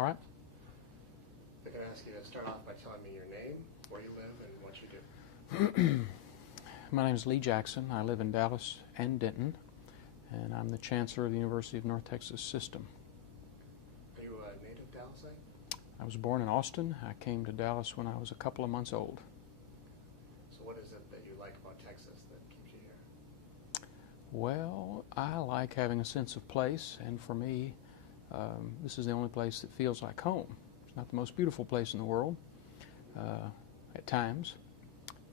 All right. I'm going to ask you to start off by telling me your name, where you live, and what you do. My name is Lee Jackson. I live in Dallas and Denton, and I'm the Chancellor of the University of North Texas System. Are you a native Dallasite? I was born in Austin. I came to Dallas when I was a couple of months old. So what is it that you like about Texas that keeps you here? Well, I like having a sense of place, and for me, this is the only place that feels like home. It's not the most beautiful place in the world at times,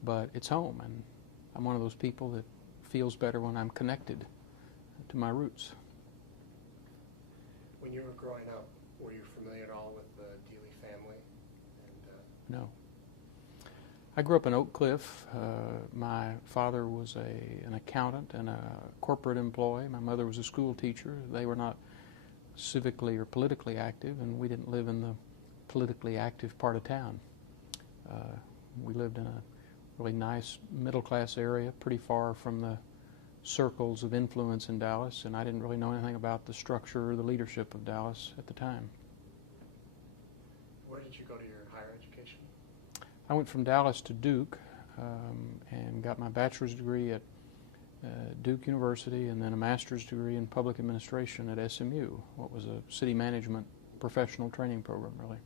but it's home, and I'm one of those people that feels better when I'm connected to my roots. When you were growing up, were you familiar at all with the Dealey family? No. I grew up in Oak Cliff. My father was an accountant and a corporate employee. My mother was a school teacher. They were not civically or politically active, and we didn't live in the politically active part of town. We lived in a really nice middle-class area, pretty far from the circles of influence in Dallas, and I didn't really know anything about the structure or the leadership of Dallas at the time. Where did you go to your higher education? I went from Dallas to Duke and got my bachelor's degree at Duke University, and then a master's degree in public administration at SMU, what was a city management professional training program, really.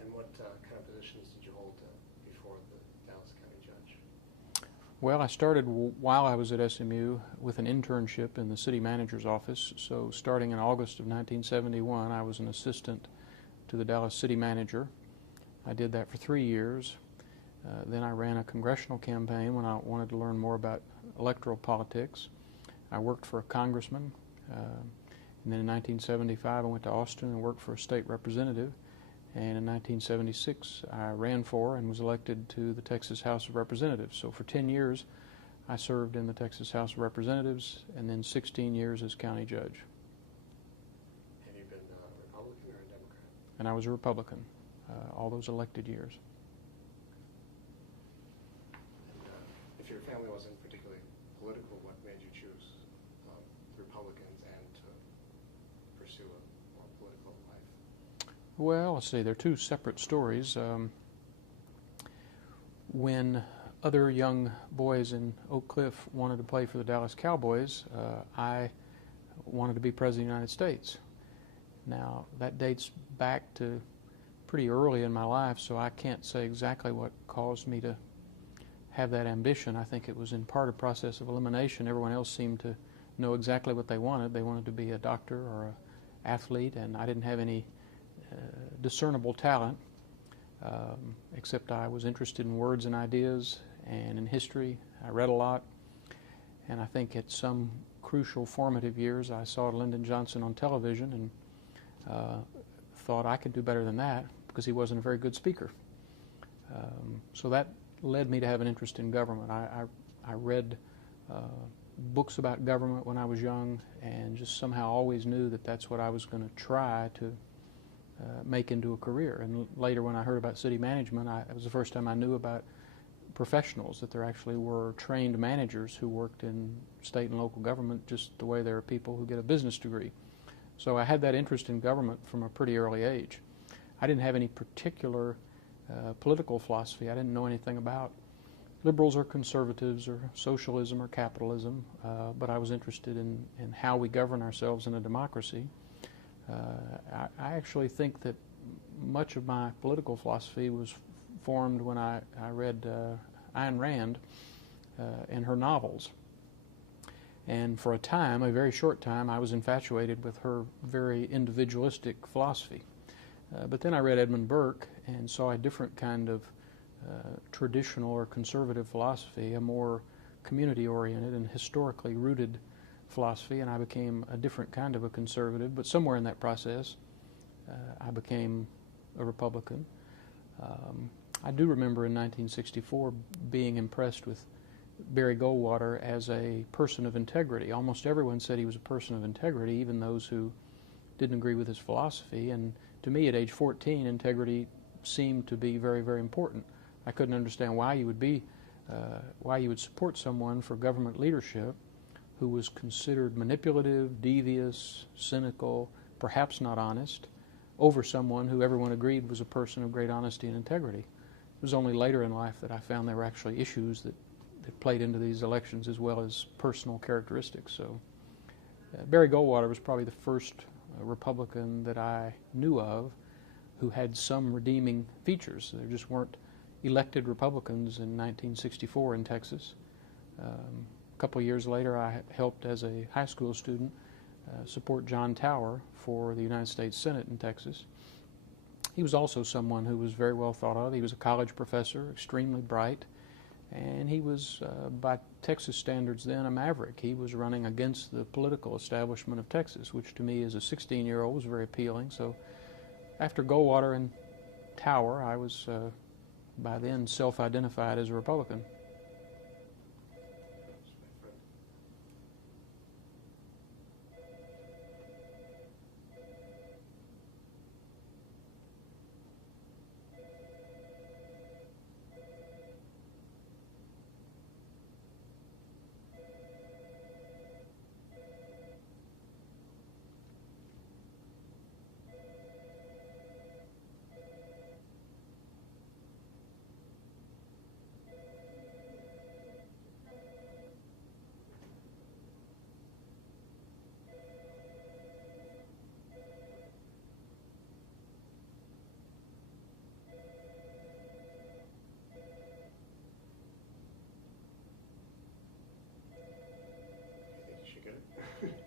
And what kind of positions did you hold before the Dallas County Judge? Well, I started while I was at SMU with an internship in the city manager's office. So starting in August of 1971, I was an assistant to the Dallas city manager. I did that for 3 years. Then I ran a congressional campaign when I wanted to learn more about electoral politics. I worked for a congressman. And then in 1975, I went to Austin and worked for a state representative. And in 1976, I ran for and was elected to the Texas House of Representatives. So for 10 years, I served in the Texas House of Representatives, and then 16 years as county judge. Have you been a Republican or a Democrat? And I was a Republican all those elected years. And if your family wasn't particularly political, what made you choose the Republicans and to pursue a more political life? Well, let's see, they're two separate stories. When other young boys in Oak Cliff wanted to play for the Dallas Cowboys, I wanted to be President of the United States. Now, that dates back to pretty early in my life, so I can't say exactly what caused me to have that ambition. I think it was in part a process of elimination. Everyone else seemed to know exactly what they wanted. They wanted to be a doctor or an athlete, and I didn't have any discernible talent, except I was interested in words and ideas and in history. I read a lot, and I think at some crucial formative years I saw Lyndon Johnson on television and thought I could do better than that because he wasn't a very good speaker. So that led me to have an interest in government. I read books about government when I was young and just somehow always knew that that's what I was going to try to make into a career. And later when I heard about city management, it was the first time I knew about professionals, that there actually were trained managers who worked in state and local government just the way there are people who get a business degree. So I had that interest in government from a pretty early age. I didn't have any particular political philosophy. I didn't know anything about liberals or conservatives or socialism or capitalism, but I was interested in how we govern ourselves in a democracy. I actually think that much of my political philosophy was formed when I read Ayn Rand and her novels. And for a time, a very short time, I was infatuated with her very individualistic philosophy. But then I read Edmund Burke and saw a different kind of traditional or conservative philosophy, a more community-oriented and historically rooted philosophy, and I became a different kind of a conservative. But somewhere in that process, I became a Republican. I do remember in 1964 being impressed with Barry Goldwater as a person of integrity. Almost everyone said he was a person of integrity, even those who didn't agree with his philosophy. And to me, at age 14, integrity seemed to be very, very important. I couldn't understand why you would support someone for government leadership who was considered manipulative, devious, cynical, perhaps not honest, over someone who everyone agreed was a person of great honesty and integrity. It was only later in life that I found there were actually issues that played into these elections as well as personal characteristics. So Barry Goldwater was probably the first Republican that I knew of who had some redeeming features. There just weren't elected Republicans in 1964 in Texas. A couple of years later, I helped as a high school student support John Tower for the United States Senate in Texas. He was also someone who was very well thought of. He was a college professor, extremely bright, and he was, by Texas standards then, a maverick. He was running against the political establishment of Texas, which to me as a 16-year-old was very appealing. So after Goldwater and Tower, I was by then self-identified as a Republican.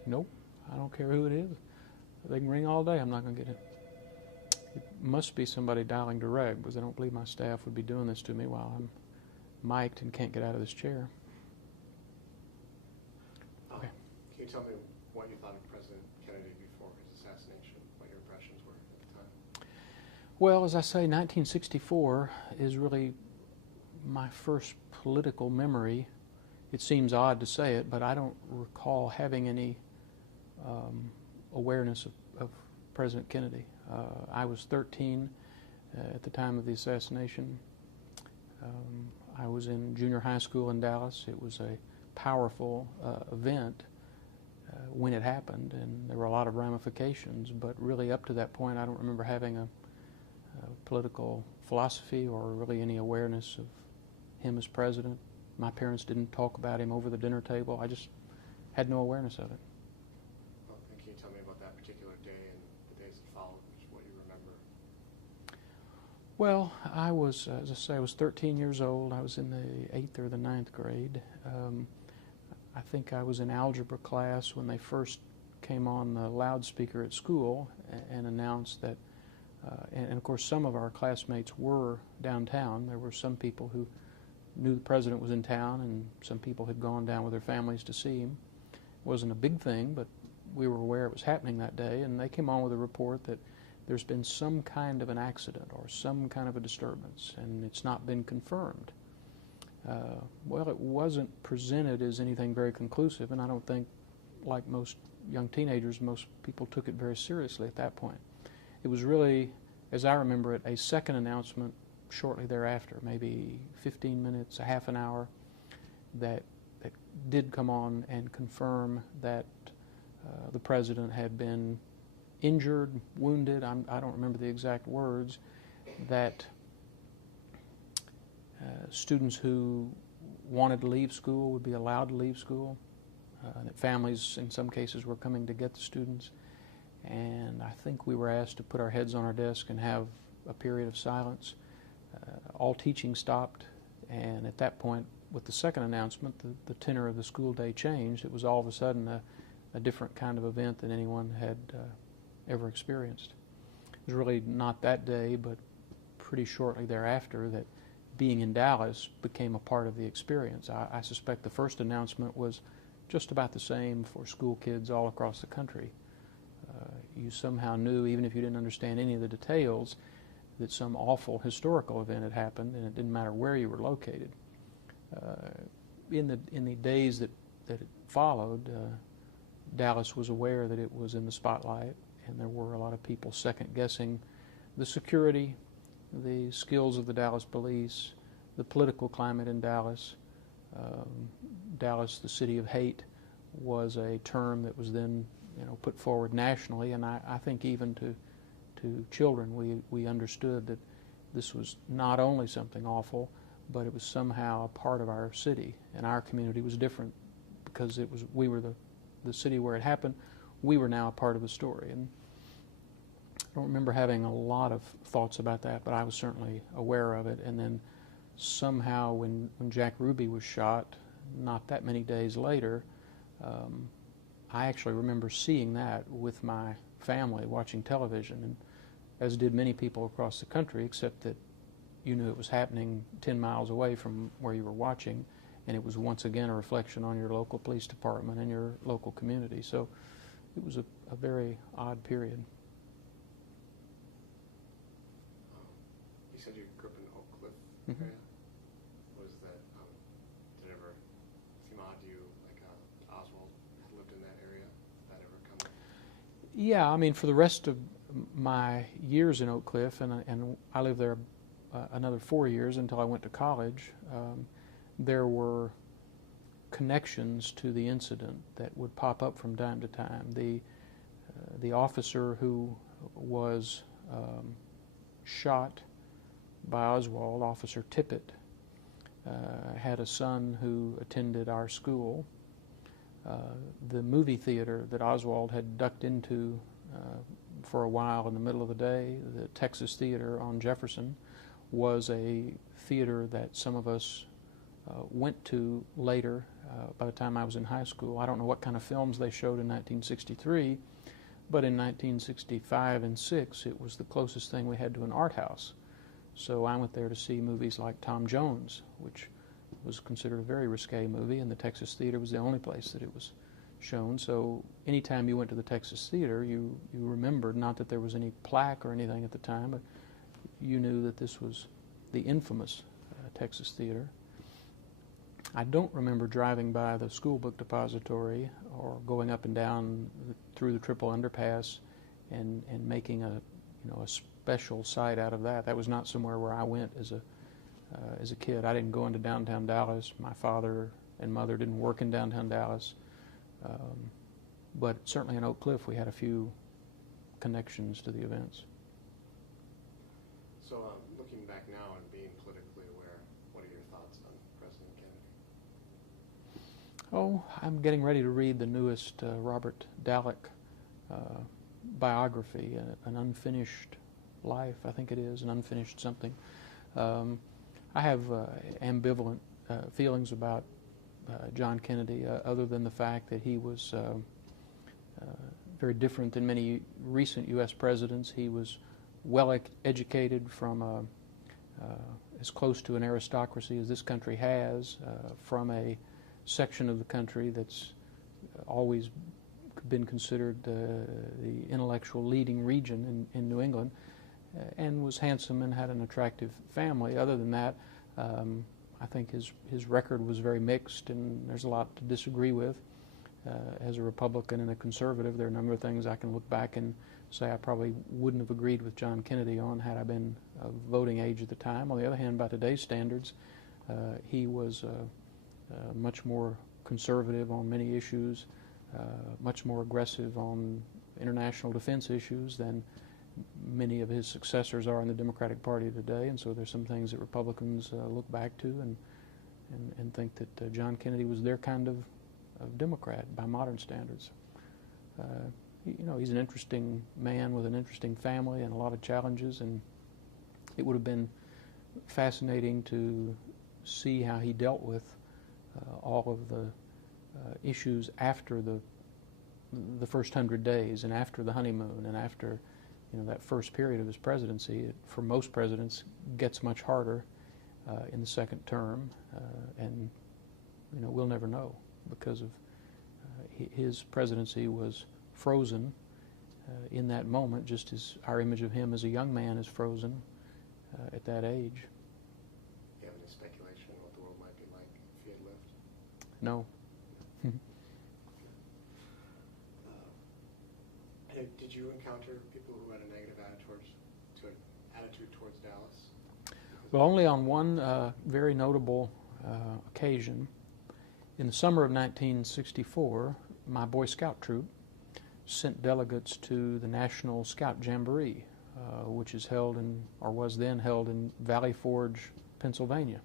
Nope, I don't care who it is. They can ring all day, I'm not going to get it. It must be somebody dialing direct, because I don't believe my staff would be doing this to me while I'm mic'd and can't get out of this chair. Okay. Can you tell me what you thought of President Kennedy before his assassination, what your impressions were at the time? Well, as I say, 1964 is really my first political memory. It seems odd to say it, but I don't recall having any awareness of President Kennedy. I was 13 at the time of the assassination. I was in junior high school in Dallas. It was a powerful event when it happened, and there were a lot of ramifications, but really up to that point I don't remember having a political philosophy or really any awareness of him as president. My parents didn't talk about him over the dinner table. I just had no awareness of it. Well, can you tell me about that particular day and the days that followed, what you remember? Well, I was, as I say, I was 13 years old. I was in the 8th or the 9th grade. I think I was in algebra class when they first came on the loudspeaker at school and announced that, and of course some of our classmates were downtown. There were some people who knew the president was in town, and some people had gone down with their families to see him. It wasn't a big thing, but we were aware it was happening that day, and they came on with a report that there's been some kind of an accident or some kind of a disturbance, and it's not been confirmed. Well, it wasn't presented as anything very conclusive, and I don't think, like most young teenagers, most people took it very seriously at that point. It was really, as I remember it, a second announcement shortly thereafter, maybe 15 minutes, a half an hour, that did come on and confirm that the president had been injured, wounded, I don't remember the exact words, that students who wanted to leave school would be allowed to leave school, that families in some cases were coming to get the students, and I think we were asked to put our heads on our desk and have a period of silence. All teaching stopped, and at that point, with the second announcement, the tenor of the school day changed. It was all of a sudden a different kind of event than anyone had ever experienced. It was really not that day, but pretty shortly thereafter, that being in Dallas became a part of the experience. I suspect the first announcement was just about the same for school kids all across the country. You somehow knew, even if you didn't understand any of the details, that some awful historical event had happened, and it didn't matter where you were located. In the days that it followed, Dallas was aware that it was in the spotlight, and there were a lot of people second-guessing the security, the skills of the Dallas police, the political climate in Dallas. Dallas, the city of hate, was a term that was then put forward nationally, and I think even to children, we understood that this was not only something awful, but it was somehow a part of our city, and our community was different because we were the city where it happened. We were now a part of the story, and I don't remember having a lot of thoughts about that, but I was certainly aware of it. And then somehow when Jack Ruby was shot, not that many days later, I actually remember seeing that with my family watching television, and as did many people across the country, except that you knew it was happening 10 miles away from where you were watching, and it was once again a reflection on your local police department and your local community. So it was a very odd period. You said you grew up in Oak Cliff Mm-hmm. area. Was that, did it ever seem odd to you, like Oswald had lived in that area? Did that ever come up? Yeah, I mean, for the rest of my years in Oak Cliff, and I lived there another 4 years until I went to college, there were connections to the incident that would pop up from time to time. The officer who was shot by Oswald, Officer Tippett, had a son who attended our school. The movie theater that Oswald had ducked into for a while in the middle of the day, the Texas Theater on Jefferson, was a theater that some of us went to later by the time I was in high school. I don't know what kind of films they showed in 1963, but in 1965 and 6 it was the closest thing we had to an art house. So I went there to see movies like Tom Jones, which was considered a very risque movie, and the Texas Theater was the only place that it was shown. So anytime you went to the Texas Theater, you remembered, not that there was any plaque or anything at the time, but you knew that this was the infamous Texas Theater. I don't remember driving by the school book depository or going up and down through the Triple Underpass and making a special site out of that. That was not somewhere where I went as a kid. I didn't go into downtown Dallas. My father and mother didn't work in downtown Dallas. But certainly in Oak Cliff we had a few connections to the events. So looking back now and being politically aware, what are your thoughts on President Kennedy? Oh, I'm getting ready to read the newest Robert Dallek biography, An Unfinished Life, I think it is, An Unfinished Something. I have ambivalent feelings about John Kennedy, other than the fact that he was very different than many recent U.S. presidents. He was well educated from as close to an aristocracy as this country has, from a section of the country that's always been considered the intellectual leading region in New England, and was handsome and had an attractive family. Other than that, I think his record was very mixed, and there's a lot to disagree with. As a Republican and a conservative, there are a number of things I can look back and say I probably wouldn't have agreed with John Kennedy on had I been of voting age at the time. On the other hand, by today's standards, he was much more conservative on many issues, much more aggressive on international defense issues than many of his successors are in the Democratic Party today. And so there's some things that Republicans look back to and think that John Kennedy was their kind of Democrat by modern standards. He's an interesting man with an interesting family and a lot of challenges, and it would have been fascinating to see how he dealt with all of the issues after the first 100 days and after the honeymoon and after that first period of his presidency. It, for most presidents, gets much harder in the second term, and we'll never know, because of his presidency was frozen in that moment, just as our image of him as a young man is frozen at that age. Do you have any speculation on what the world might be like if he had lived? No. Did you encounter people who had a negative attitude towards Dallas? Well, only on one very notable occasion. In the summer of 1964, my Boy Scout troop sent delegates to the National Scout Jamboree, which is held in, or was then held in Valley Forge, Pennsylvania.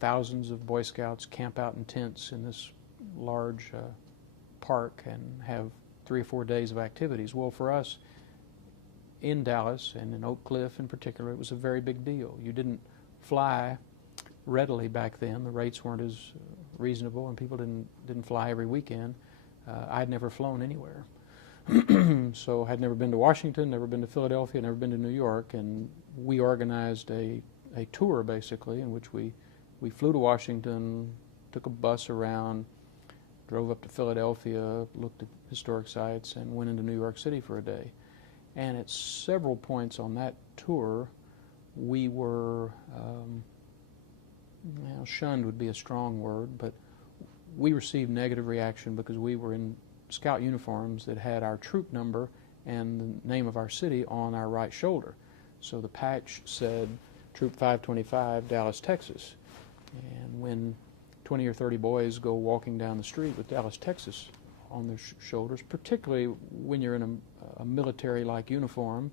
Thousands of Boy Scouts camp out in tents in this large park and have 3 or 4 days of activities. Well, for us in Dallas and in Oak Cliff in particular, it was a very big deal. You didn't fly readily back then. The rates weren't as reasonable, and people didn't fly every weekend. I'd never flown anywhere. So I'd never been to Washington, never been to Philadelphia, never been to New York, and we organized a tour basically in which we flew to Washington, took a bus around, drove up to Philadelphia, looked at historic sites, and went into New York City for a day. And at several points on that tour, we were, shunned would be a strong word, but we received negative reaction because we were in scout uniforms that had our troop number and the name of our city on our right shoulder. So the patch said Troop 525, Dallas, Texas. And when 20 or 30 boys go walking down the street with Dallas, Texas on their shoulders, particularly when you're in a military-like uniform,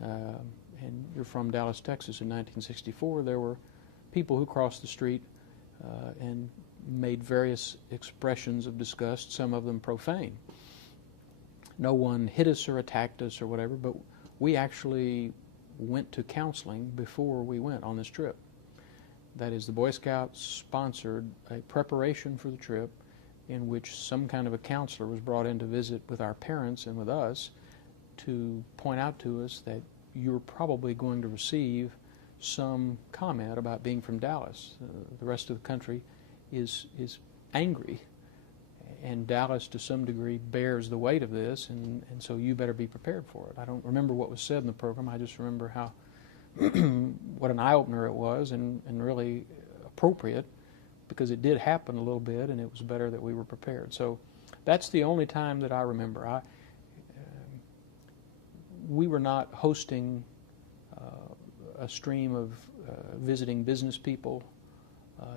and you're from Dallas, Texas in 1964, there were people who crossed the street and made various expressions of disgust, some of them profane. No one hit us or attacked us or whatever, but we actually went to counseling before we went on this trip. That is, the Boy Scouts sponsored a preparation for the trip in which some kind of a counselor was brought in to visit with our parents and with us to point out to us that you're probably going to receive some comment about being from Dallas. The rest of the country is angry, and Dallas to some degree bears the weight of this, and so you better be prepared for it. I don't remember what was said in the program. I just remember how what an eye-opener it was, and really appropriate, because it did happen a little bit, and it was better that we were prepared. So that's the only time that I remember. We were not hosting a stream of visiting business people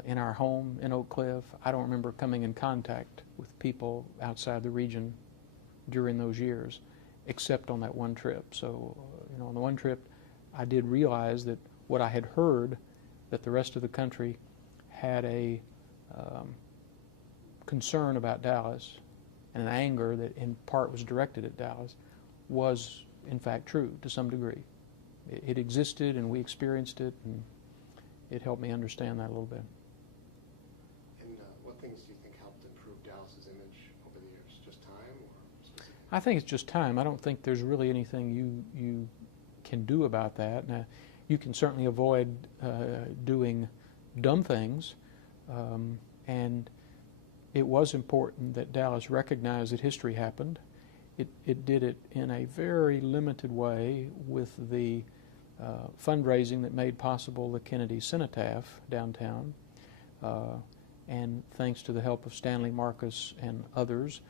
in our home in Oak Cliff. I don't remember coming in contact with people outside the region during those years, except on that one trip. So, on the one trip, I did realize that what I had heard, that the rest of the country had a concern about Dallas and an anger that in part was directed at Dallas, was in fact true to some degree. It existed, and we experienced it, and it helped me understand that a little bit. And what things do you think helped improve Dallas's image over the years? Just time, or specific? I think it's just time. I don't think there's really anything you can do about that. Now, you can certainly avoid doing dumb things, and it was important that Dallas recognize that history happened. It did it in a very limited way with the fundraising that made possible the Kennedy Cenotaph downtown, and thanks to the help of Stanley Marcus and others,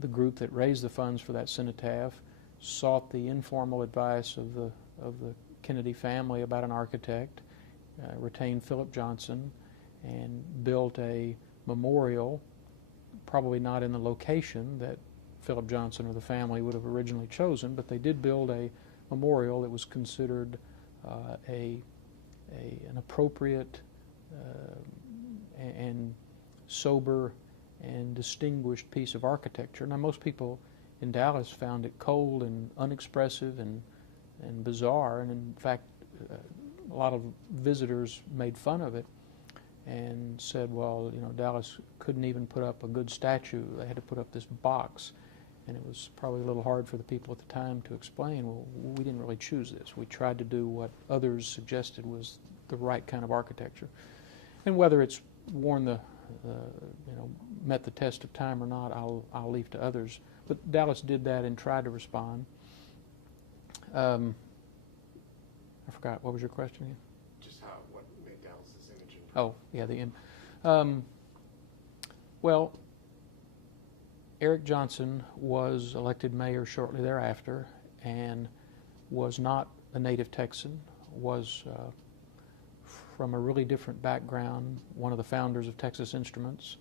the group that raised the funds for that cenotaph sought the informal advice of the Kennedy family about an architect, retained Philip Johnson, and built a memorial, probably not in the location that Philip Johnson or the family would have originally chosen, but they did build a memorial that was considered an appropriate and sober and distinguished piece of architecture. Now, most people in Dallas found it cold and unexpressive and bizarre, and in fact, a lot of visitors made fun of it and said, well, Dallas couldn't even put up a good statue. They had to put up this box. And it was probably a little hard for the people at the time to explain, well, we didn't really choose this. We tried to do what others suggested was the right kind of architecture. And whether it's met the test of time or not, I'll leave to others. But Dallas did that and tried to respond. I forgot, what was your question again? Just what made Dallas's image improve? Oh, yeah, well, Eric Johnson was elected mayor shortly thereafter and was not a native Texan, was from a really different background, one of the founders of Texas Instruments,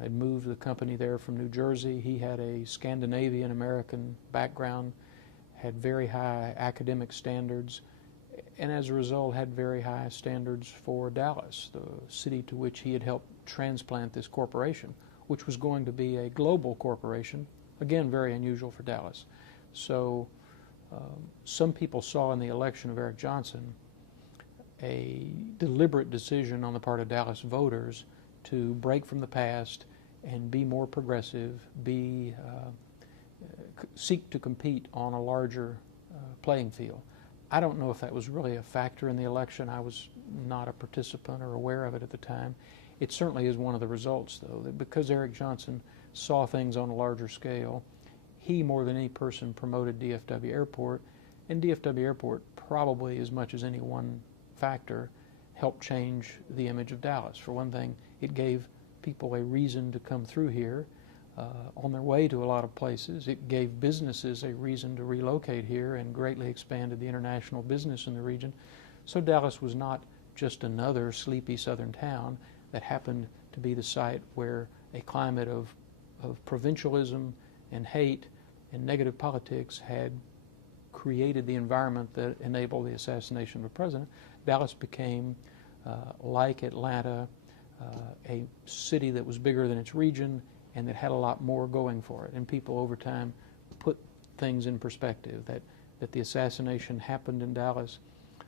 I'd moved the company there from New Jersey. He had a Scandinavian-American background, had very high academic standards, and as a result had very high standards for Dallas, the city to which he had helped transplant this corporation, which was going to be a global corporation, again very unusual for Dallas. So some people saw in the election of Eric Johnson a deliberate decision on the part of Dallas voters to break from the past and be more progressive, seek to compete on a larger playing field. I don't know if that was really a factor in the election. I was not a participant or aware of it at the time. It certainly is one of the results, though, that because Eric Johnson saw things on a larger scale, he, more than any person, promoted DFW Airport, and DFW Airport, probably as much as any one factor, helped change the image of Dallas. For one thing, it gave people a reason to come through here on their way to a lot of places. It gave businesses a reason to relocate here and greatly expanded the international business in the region. So Dallas was not just another sleepy southern town that happened to be the site where a climate of provincialism and hate and negative politics had created the environment that enabled the assassination of a president. Dallas became, like Atlanta, a city that was bigger than its region and that had a lot more going for it. And people over time put things in perspective, that the assassination happened in Dallas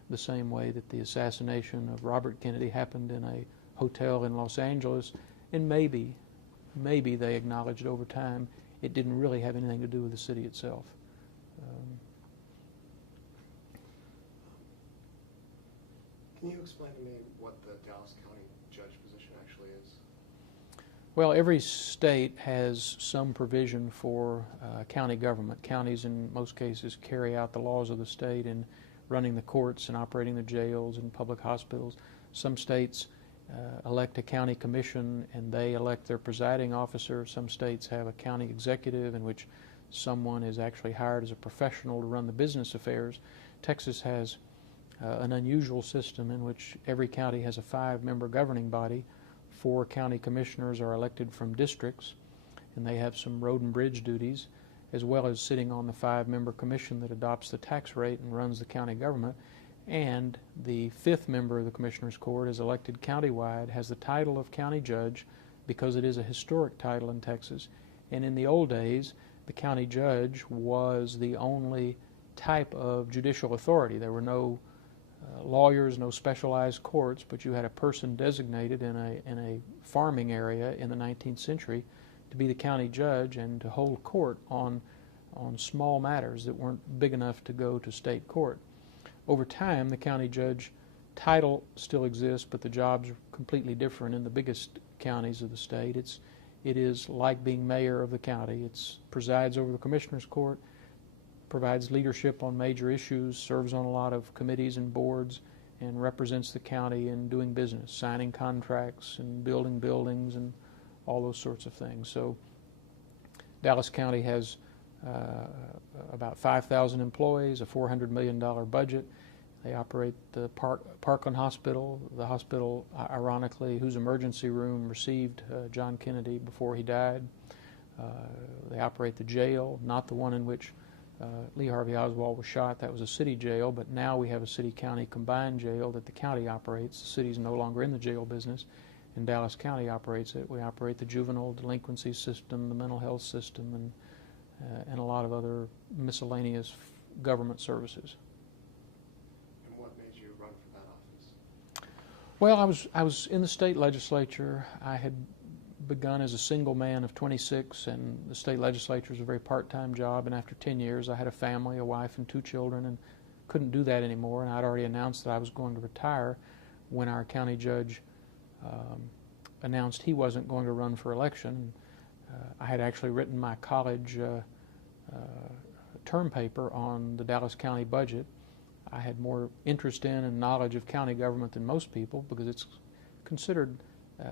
the same way that the assassination of Robert Kennedy happened in a hotel in Los Angeles, and maybe they acknowledged over time it didn't really have anything to do with the city itself. Can you explain to me what the Dallas County judge position actually is? Well, every state has some provision for county government. Counties, in most cases, carry out the laws of the state in running the courts and operating the jails and public hospitals. Some states elect a county commission and they elect their presiding officer. Some states have a county executive in which someone is actually hired as a professional to run the business affairs. Texas has an unusual system in which every county has a 5-member governing body. 4 county commissioners are elected from districts, and they have some road and bridge duties, as well as sitting on the 5-member commission that adopts the tax rate and runs the county government. And the 5th member of the Commissioners Court is elected countywide, has the title of county judge because it is a historic title in Texas. And in the old days, the county judge was the only type of judicial authority. There were no lawyers, no specialized courts, but you had a person designated in a farming area in the 19th century to be the county judge and to hold court on small matters that weren't big enough to go to state court. Over time, the county judge title still exists, but the jobs are completely different in the biggest counties of the state. It is like being mayor of the county. It presides over the Commissioners Court, provides leadership on major issues, serves on a lot of committees and boards, and represents the county in doing business, signing contracts and building buildings and all those sorts of things. So Dallas County has about 5,000 employees, a $400 million budget. They operate the Parkland Hospital, the hospital, ironically, whose emergency room received John Kennedy before he died. They operate the jail, not the one in which Lee Harvey Oswald was shot. That was a city jail, but now we have a city-county combined jail that the county operates. The city's no longer in the jail business, and Dallas County operates it. We operate the juvenile delinquency system, the mental health system, and a lot of other miscellaneous government services. And what made you run for that office? Well, I was in the state legislature. I had begun as a single man of 26, and the state legislature is a very part-time job, and after 10 years I had a family, a wife and 2 children, and couldn't do that anymore, and I'd already announced that I was going to retire when our county judge announced he wasn't going to run for election. I had actually written my college term paper on the Dallas County budget. I had more interest in and knowledge of county government than most people because it's considered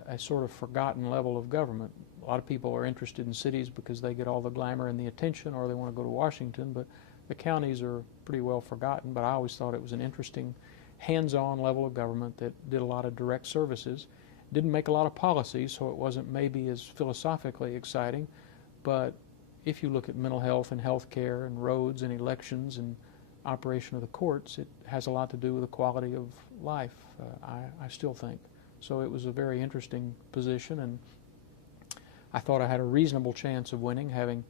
a sort of forgotten level of government. A lot of people are interested in cities because they get all the glamour and the attention, or they want to go to Washington, but the counties are pretty well forgotten. But I always thought it was an interesting hands-on level of government that did a lot of direct services. Didn't make a lot of policy, so it wasn't maybe as philosophically exciting, but if you look at mental health and health care and roads and elections and operation of the courts, it has a lot to do with the quality of life, I still think. So it was a very interesting position, and I thought I had a reasonable chance of winning, having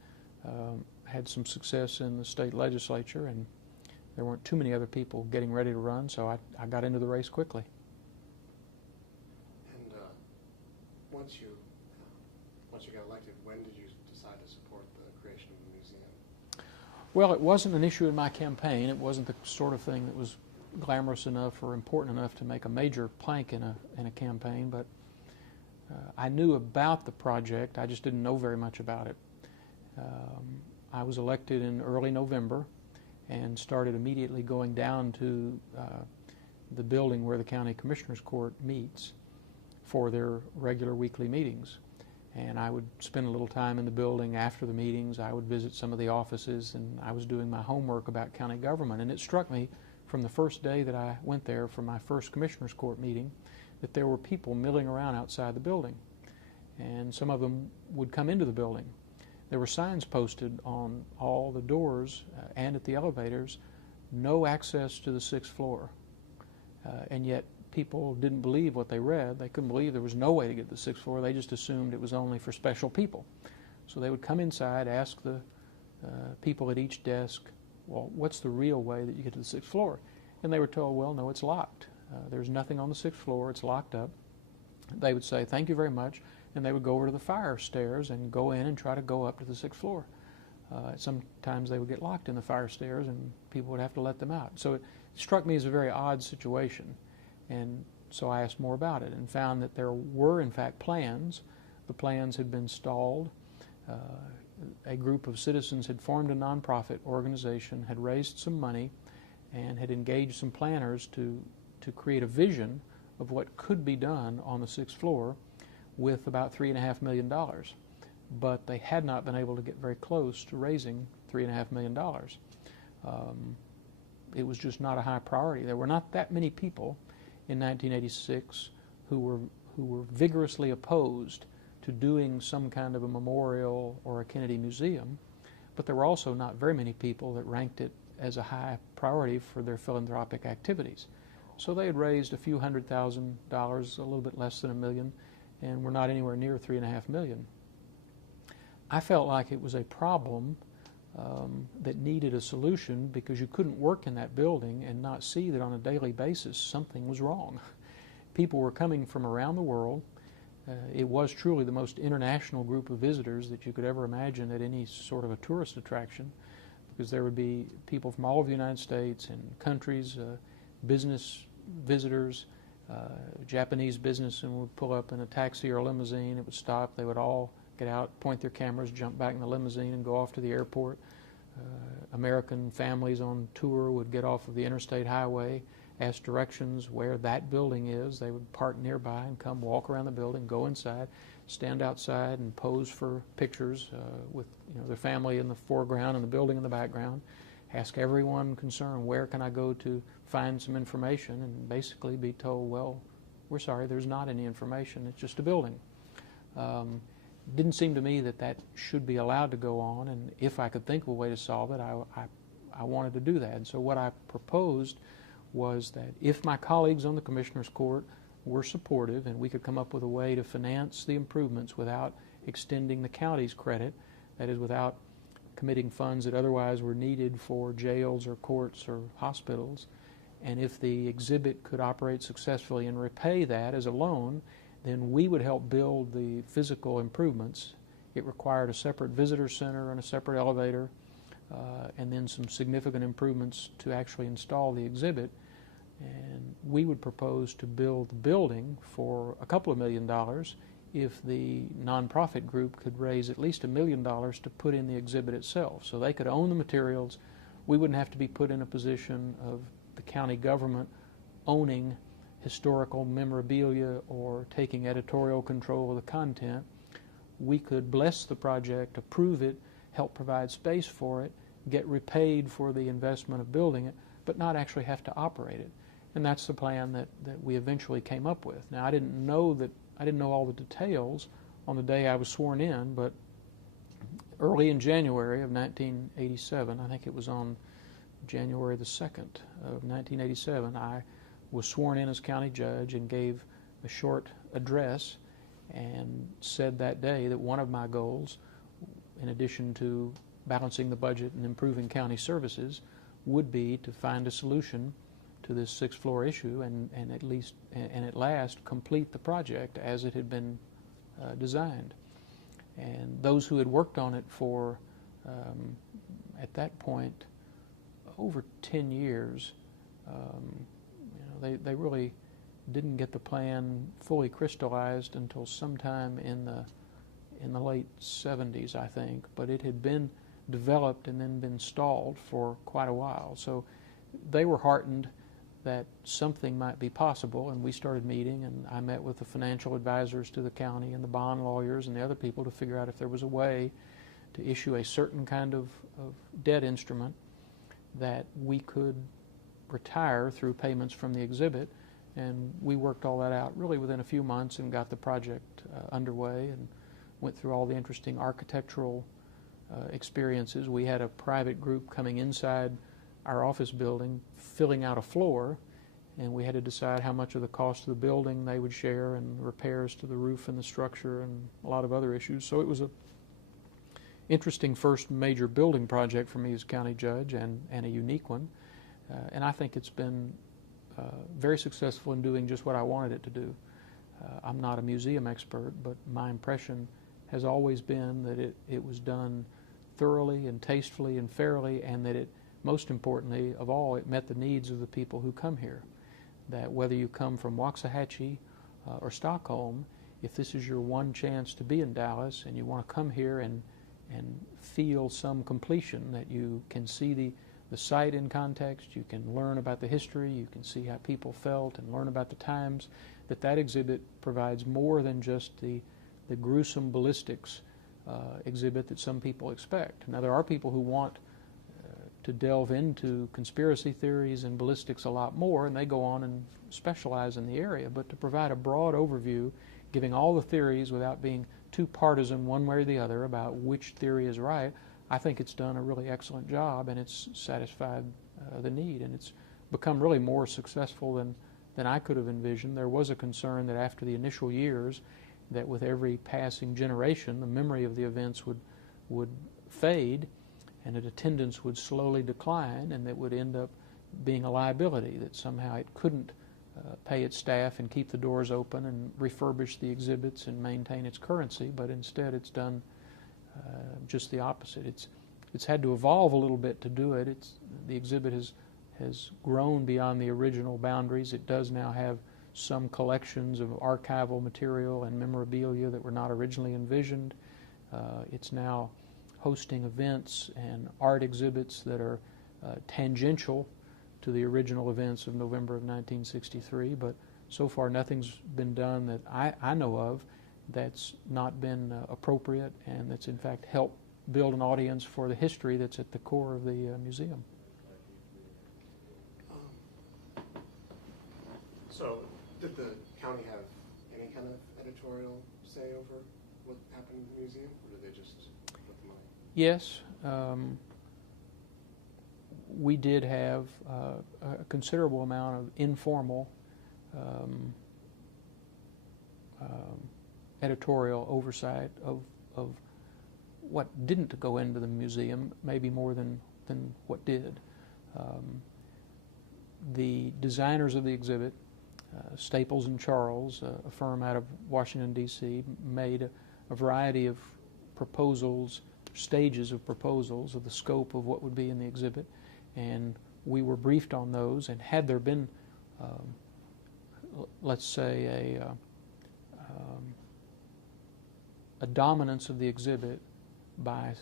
had some success in the state legislature, and there weren't too many other people getting ready to run, so I got into the race quickly. And once you got elected, when did you decide to support the creation of the museum? Well, it wasn't an issue in my campaign. It wasn't the sort of thing that was glamorous enough or important enough to make a major plank in a campaign, but I knew about the project. I just didn't know very much about it. I was elected in early November and started immediately going down to the building where the County Commissioners Court meets for their regular weekly meetings. And I would spend a little time in the building after the meetings. I would visit some of the offices, and I was doing my homework about county government. And it struck me from the first day that I went there for my first Commissioners Court meeting that there were people milling around outside the building. And some of them would come into the building. There were signs posted on all the doors and at the elevators, no access to the 6th floor. And yet people didn't believe what they read. They couldn't believe there was no way to get to the 6th floor. They just assumed it was only for special people. So they would come inside, ask the people at each desk, well, what's the real way that you get to the 6th floor? And they were told, well, no, it's locked. There's nothing on the 6th floor. It's locked up. They would say, thank you very much, and they would go over to the fire stairs and go in and try to go up to the 6th floor. Sometimes they would get locked in the fire stairs, and people would have to let them out. So it struck me as a very odd situation. And so I asked more about it and found that there were, in fact, plans. The plans had been stalled. A group of citizens had formed a nonprofit organization, had raised some money, and had engaged some planners to create a vision of what could be done on the 6th floor with about $3.5 million. But they had not been able to get very close to raising $3.5 million. It was just not a high priority. There were not that many people in 1986 who were vigorously opposed to doing some kind of a memorial or a Kennedy museum, but there were also not very many people that ranked it as a high priority for their philanthropic activities. So they had raised a few $100,000, a little bit less than $1 million, and were not anywhere near $3.5 million. I felt like it was a problem that needed a solution, because you couldn't work in that building and not see that on a daily basis something was wrong. People were coming from around the world. It was truly the most international group of visitors that you could ever imagine at any sort of a tourist attraction, because there would be people from all over the United States and countries, business visitors, Japanese businessmen would pull up in a taxi or a limousine. It would stop. They would all get out, point their cameras, jump back in the limousine, and go off to the airport. American families on tour would get off of the interstate highway, ask directions where that building is. They would park nearby and come walk around the building, go inside, stand outside and pose for pictures with their family in the foreground and the building in the background. Ask everyone concerned, where can I go to find some information, and basically be told, well, we're sorry, there's not any information, it's just a building. Didn't seem to me that that should be allowed to go on, and if I could think of a way to solve it, I wanted to do that. And so what I proposed was that if my colleagues on the Commissioners Court were supportive and we could come up with a way to finance the improvements without extending the county's credit, that is, without committing funds that otherwise were needed for jails or courts or hospitals, and if the exhibit could operate successfully and repay that as a loan, then we would help build the physical improvements. It required a separate visitor center and a separate elevator, and then some significant improvements to actually install the exhibit. And we would propose to build the building for a couple of $1 million if the nonprofit group could raise at least $1 million to put in the exhibit itself. So they could own the materials. We wouldn't have to be put in a position of the county government owning historical memorabilia or taking editorial control of the content. We could bless the project, approve it, help provide space for it, get repaid for the investment of building it, but not actually have to operate it. And that's the plan that we eventually came up with. Now, I didn't I didn't know all the details on the day I was sworn in, but early in January of 1987, I think it was on January the 2nd of 1987, I was sworn in as county judge and gave a short address and said that day that one of my goals, in addition to balancing the budget and improving county services, would be to find a solution to this sixth floor issue and at last complete the project as it had been designed. And those who had worked on it for, at that point, over 10 years, they really didn't get the plan fully crystallized until sometime in the late 70s, I think. But it had been developed and then been stalled for quite a while. So they were heartened that something might be possible, and we started meeting, and I met with the financial advisors to the county and the bond lawyers and the other people to figure out if there was a way to issue a certain kind of debt instrument that we could retire through payments from the exhibit. And we worked all that out really within a few months and got the project underway and went through all the interesting architectural experiences. We had a private group coming inside our office building, filling out a floor, and we had to decide how much of the cost of the building they would share and repairs to the roof and the structure and a lot of other issues. So it was a interesting first major building project for me as county judge and a unique one. And I think it's been very successful in doing just what I wanted it to do. I'm not a museum expert, but my impression has always been that it was done thoroughly and tastefully and fairly, and that it, most importantly of all, it met the needs of the people who come here. That whether you come from Waxahachie or Stockholm, if this is your one chance to be in Dallas and you want to come here and feel some completion, that you can see the site in context, you can learn about the history, you can see how people felt and learn about the times, that exhibit provides more than just the gruesome ballistics exhibit that some people expect. Now, there are people who want to delve into conspiracy theories and ballistics a lot more, and they go on and specialize in the area, but to provide a broad overview, giving all the theories without being too partisan one way or the other about which theory is right, I think it's done a really excellent job, and it's satisfied the need, and it's become really more successful than I could have envisioned. There was a concern that after the initial years, that with every passing generation, the memory of the events would fade, and that attendance would slowly decline, and that would end up being a liability, that somehow it couldn't pay its staff and keep the doors open and refurbish the exhibits and maintain its currency, but instead it's done just the opposite. It's had to evolve a little bit to do it. The exhibit has grown beyond the original boundaries. It does now have some collections of archival material and memorabilia that were not originally envisioned. It's now hosting events and art exhibits that are tangential to the original events of November of 1963, but so far nothing's been done that I know of that's not been appropriate and that's in fact helped build an audience for the history that's at the core of the museum. So did the county have any kind of editorial say over what happened in the museum, or did they just put the money? Yes, we did have a considerable amount of informal editorial oversight of what didn't go into the museum, maybe more than what did. The designers of the exhibit, Staples and Charles, a firm out of Washington, D.C., made a variety of proposals, stages of proposals of the scope of what would be in the exhibit, and we were briefed on those, and had there been, let's say, a dominance of the exhibit by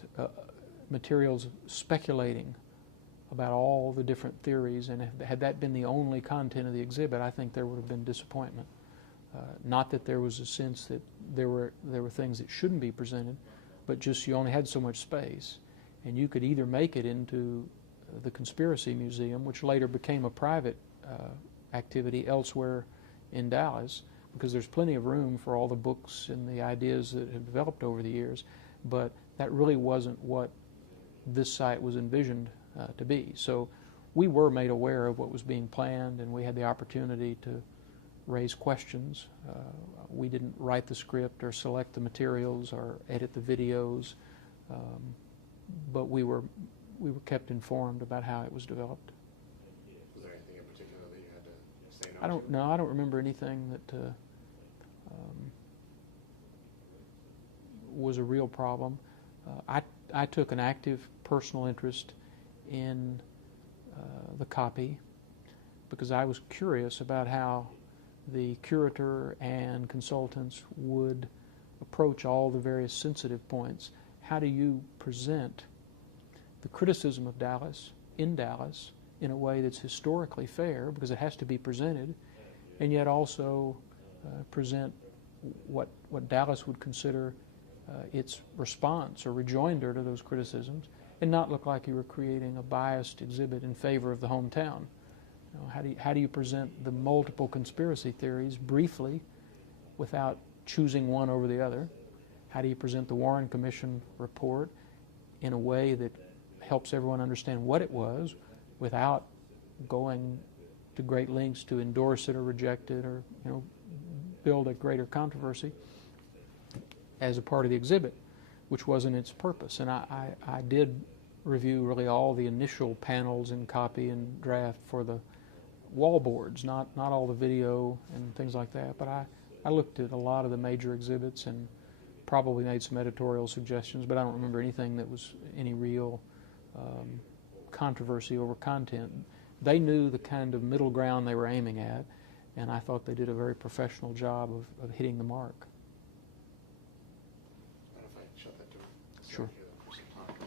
materials speculating about all the different theories, and had that been the only content of the exhibit, I think there would have been disappointment. Not that there was a sense that there were things that shouldn't be presented, but just you only had so much space, and you could either make it into the Conspiracy Museum, which later became a private activity elsewhere in Dallas, because there's plenty of room for all the books and the ideas that have developed over the years, but that really wasn't what this site was envisioned to be. So we were made aware of what was being planned, and we had the opportunity to raise questions. We didn't write the script or select the materials or edit the videos, but we were kept informed about how it was developed. Was there anything in particular that you had to say no I don't to? know. I don't remember anything that was a real problem. I took an active personal interest in the copy because I was curious about how the curator and consultants would approach all the various sensitive points. How do you present the criticism of Dallas in Dallas in a way that's historically fair, because it has to be presented, and yet also present what Dallas would consider its response or rejoinder to those criticisms, and not look like you were creating a biased exhibit in favor of the hometown. You know, how do you present the multiple conspiracy theories briefly without choosing one over the other? How do you present the Warren Commission report in a way that helps everyone understand what it was without going to great lengths to endorse it or reject it, or build a greater controversy as a part of the exhibit, which wasn't its purpose. And I did review really all the initial panels and copy and draft for the wall boards, not all the video and things like that, but I looked at a lot of the major exhibits and probably made some editorial suggestions, but I don't remember anything that was any real controversy over content. They knew the kind of middle ground they were aiming at, and I thought they did a very professional job of hitting the mark. Mind if I shut that door? Sure. Hear the person talk.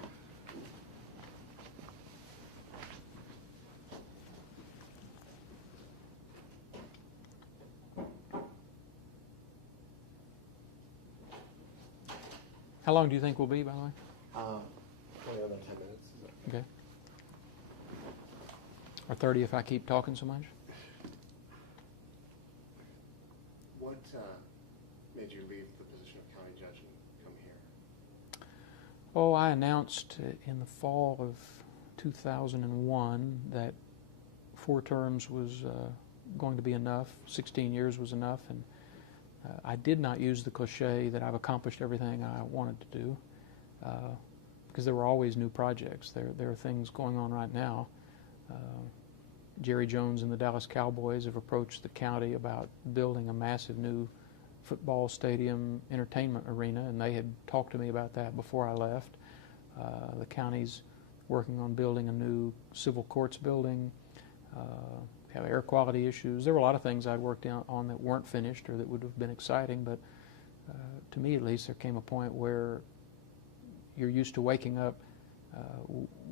How long do you think we'll be, by the way? Probably another 10 minutes. Is that okay? Okay. Or 30 if I keep talking so much? What made you leave the position of county judge and come here? Oh, I announced in the fall of 2001 that 4 terms was going to be enough, 16 years was enough, and I did not use the cliche that I've accomplished everything I wanted to do, because there were always new projects. There are things going on right now. Jerry Jones and the Dallas Cowboys have approached the county about building a massive new football stadium entertainment arena, and they had talked to me about that before I left. The county's working on building a new civil courts building. We have air quality issues. There were a lot of things I'd worked on that weren't finished or that would have been exciting, but to me at least there came a point where you're used to waking up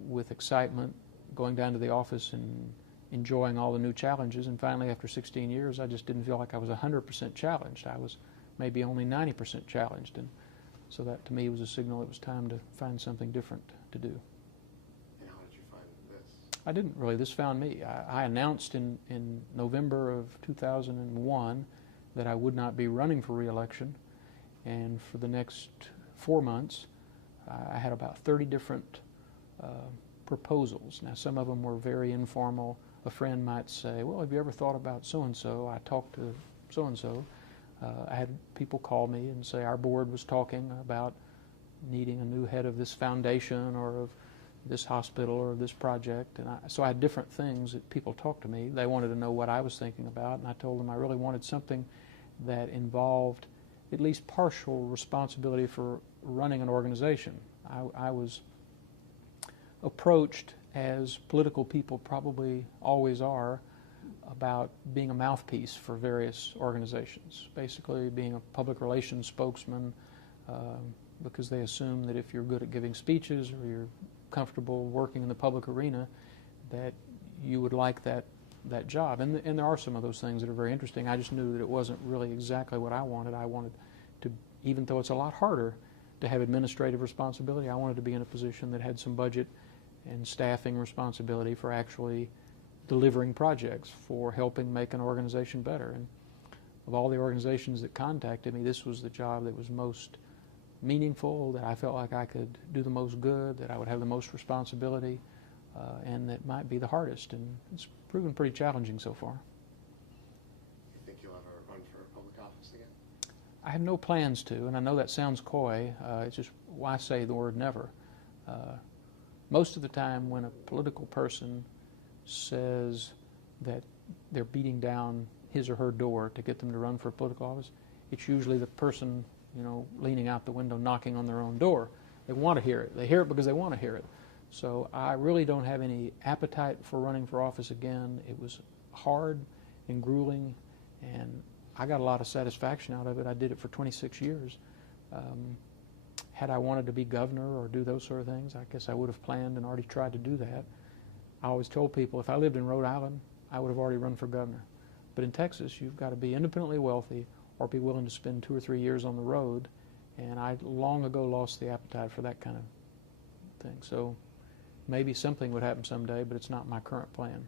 with excitement, going down to the office and enjoying all the new challenges, and finally after 16 years I just didn't feel like I was 100% challenged. I was maybe only 90% challenged, and so that to me was a signal it was time to find something different to do. And how did you find this? I didn't really. This found me. I announced in November of 2001 that I would not be running for re-election, and for the next 4 months I had about 30 different proposals. Now some of them were very informal. A friend might say, well, have you ever thought about so-and-so? I talked to so-and-so. I had people call me and say our board was talking about needing a new head of this foundation or of this hospital or this project. And so I had different things that people talked to me. They wanted to know what I was thinking about, and I told them I really wanted something that involved at least partial responsibility for running an organization. I was approached, as political people probably always are, about being a mouthpiece for various organizations, basically being a public relations spokesman, because they assume that if you're good at giving speeches or you're comfortable working in the public arena, that you would like that job. And there are some of those things that are very interesting. I just knew that it wasn't really exactly what I wanted. I wanted to, even though it's a lot harder to have administrative responsibility, I wanted to be in a position that had some budget and staffing responsibility for actually delivering projects, for helping make an organization better. And of all the organizations that contacted me, this was the job that was most meaningful, that I felt like I could do the most good, that I would have the most responsibility, and that might be the hardest. And it's proven pretty challenging so far. You think you'll ever run for public office again? I have no plans to, and I know that sounds coy. It's just why say the word never. Most of the time when a political person says that they're beating down his or her door to get them to run for a political office, it's usually the person, leaning out the window knocking on their own door. They want to hear it. They hear it because they want to hear it. So I really don't have any appetite for running for office again. It was hard and grueling, and I got a lot of satisfaction out of it. I did it for 26 years. Had I wanted to be governor or do those sort of things, I guess I would have planned and already tried to do that. I always told people if I lived in Rhode Island, I would have already run for governor. But in Texas, you've got to be independently wealthy or be willing to spend 2 or 3 years on the road, and I long ago lost the appetite for that kind of thing. So maybe something would happen someday, but it's not my current plan.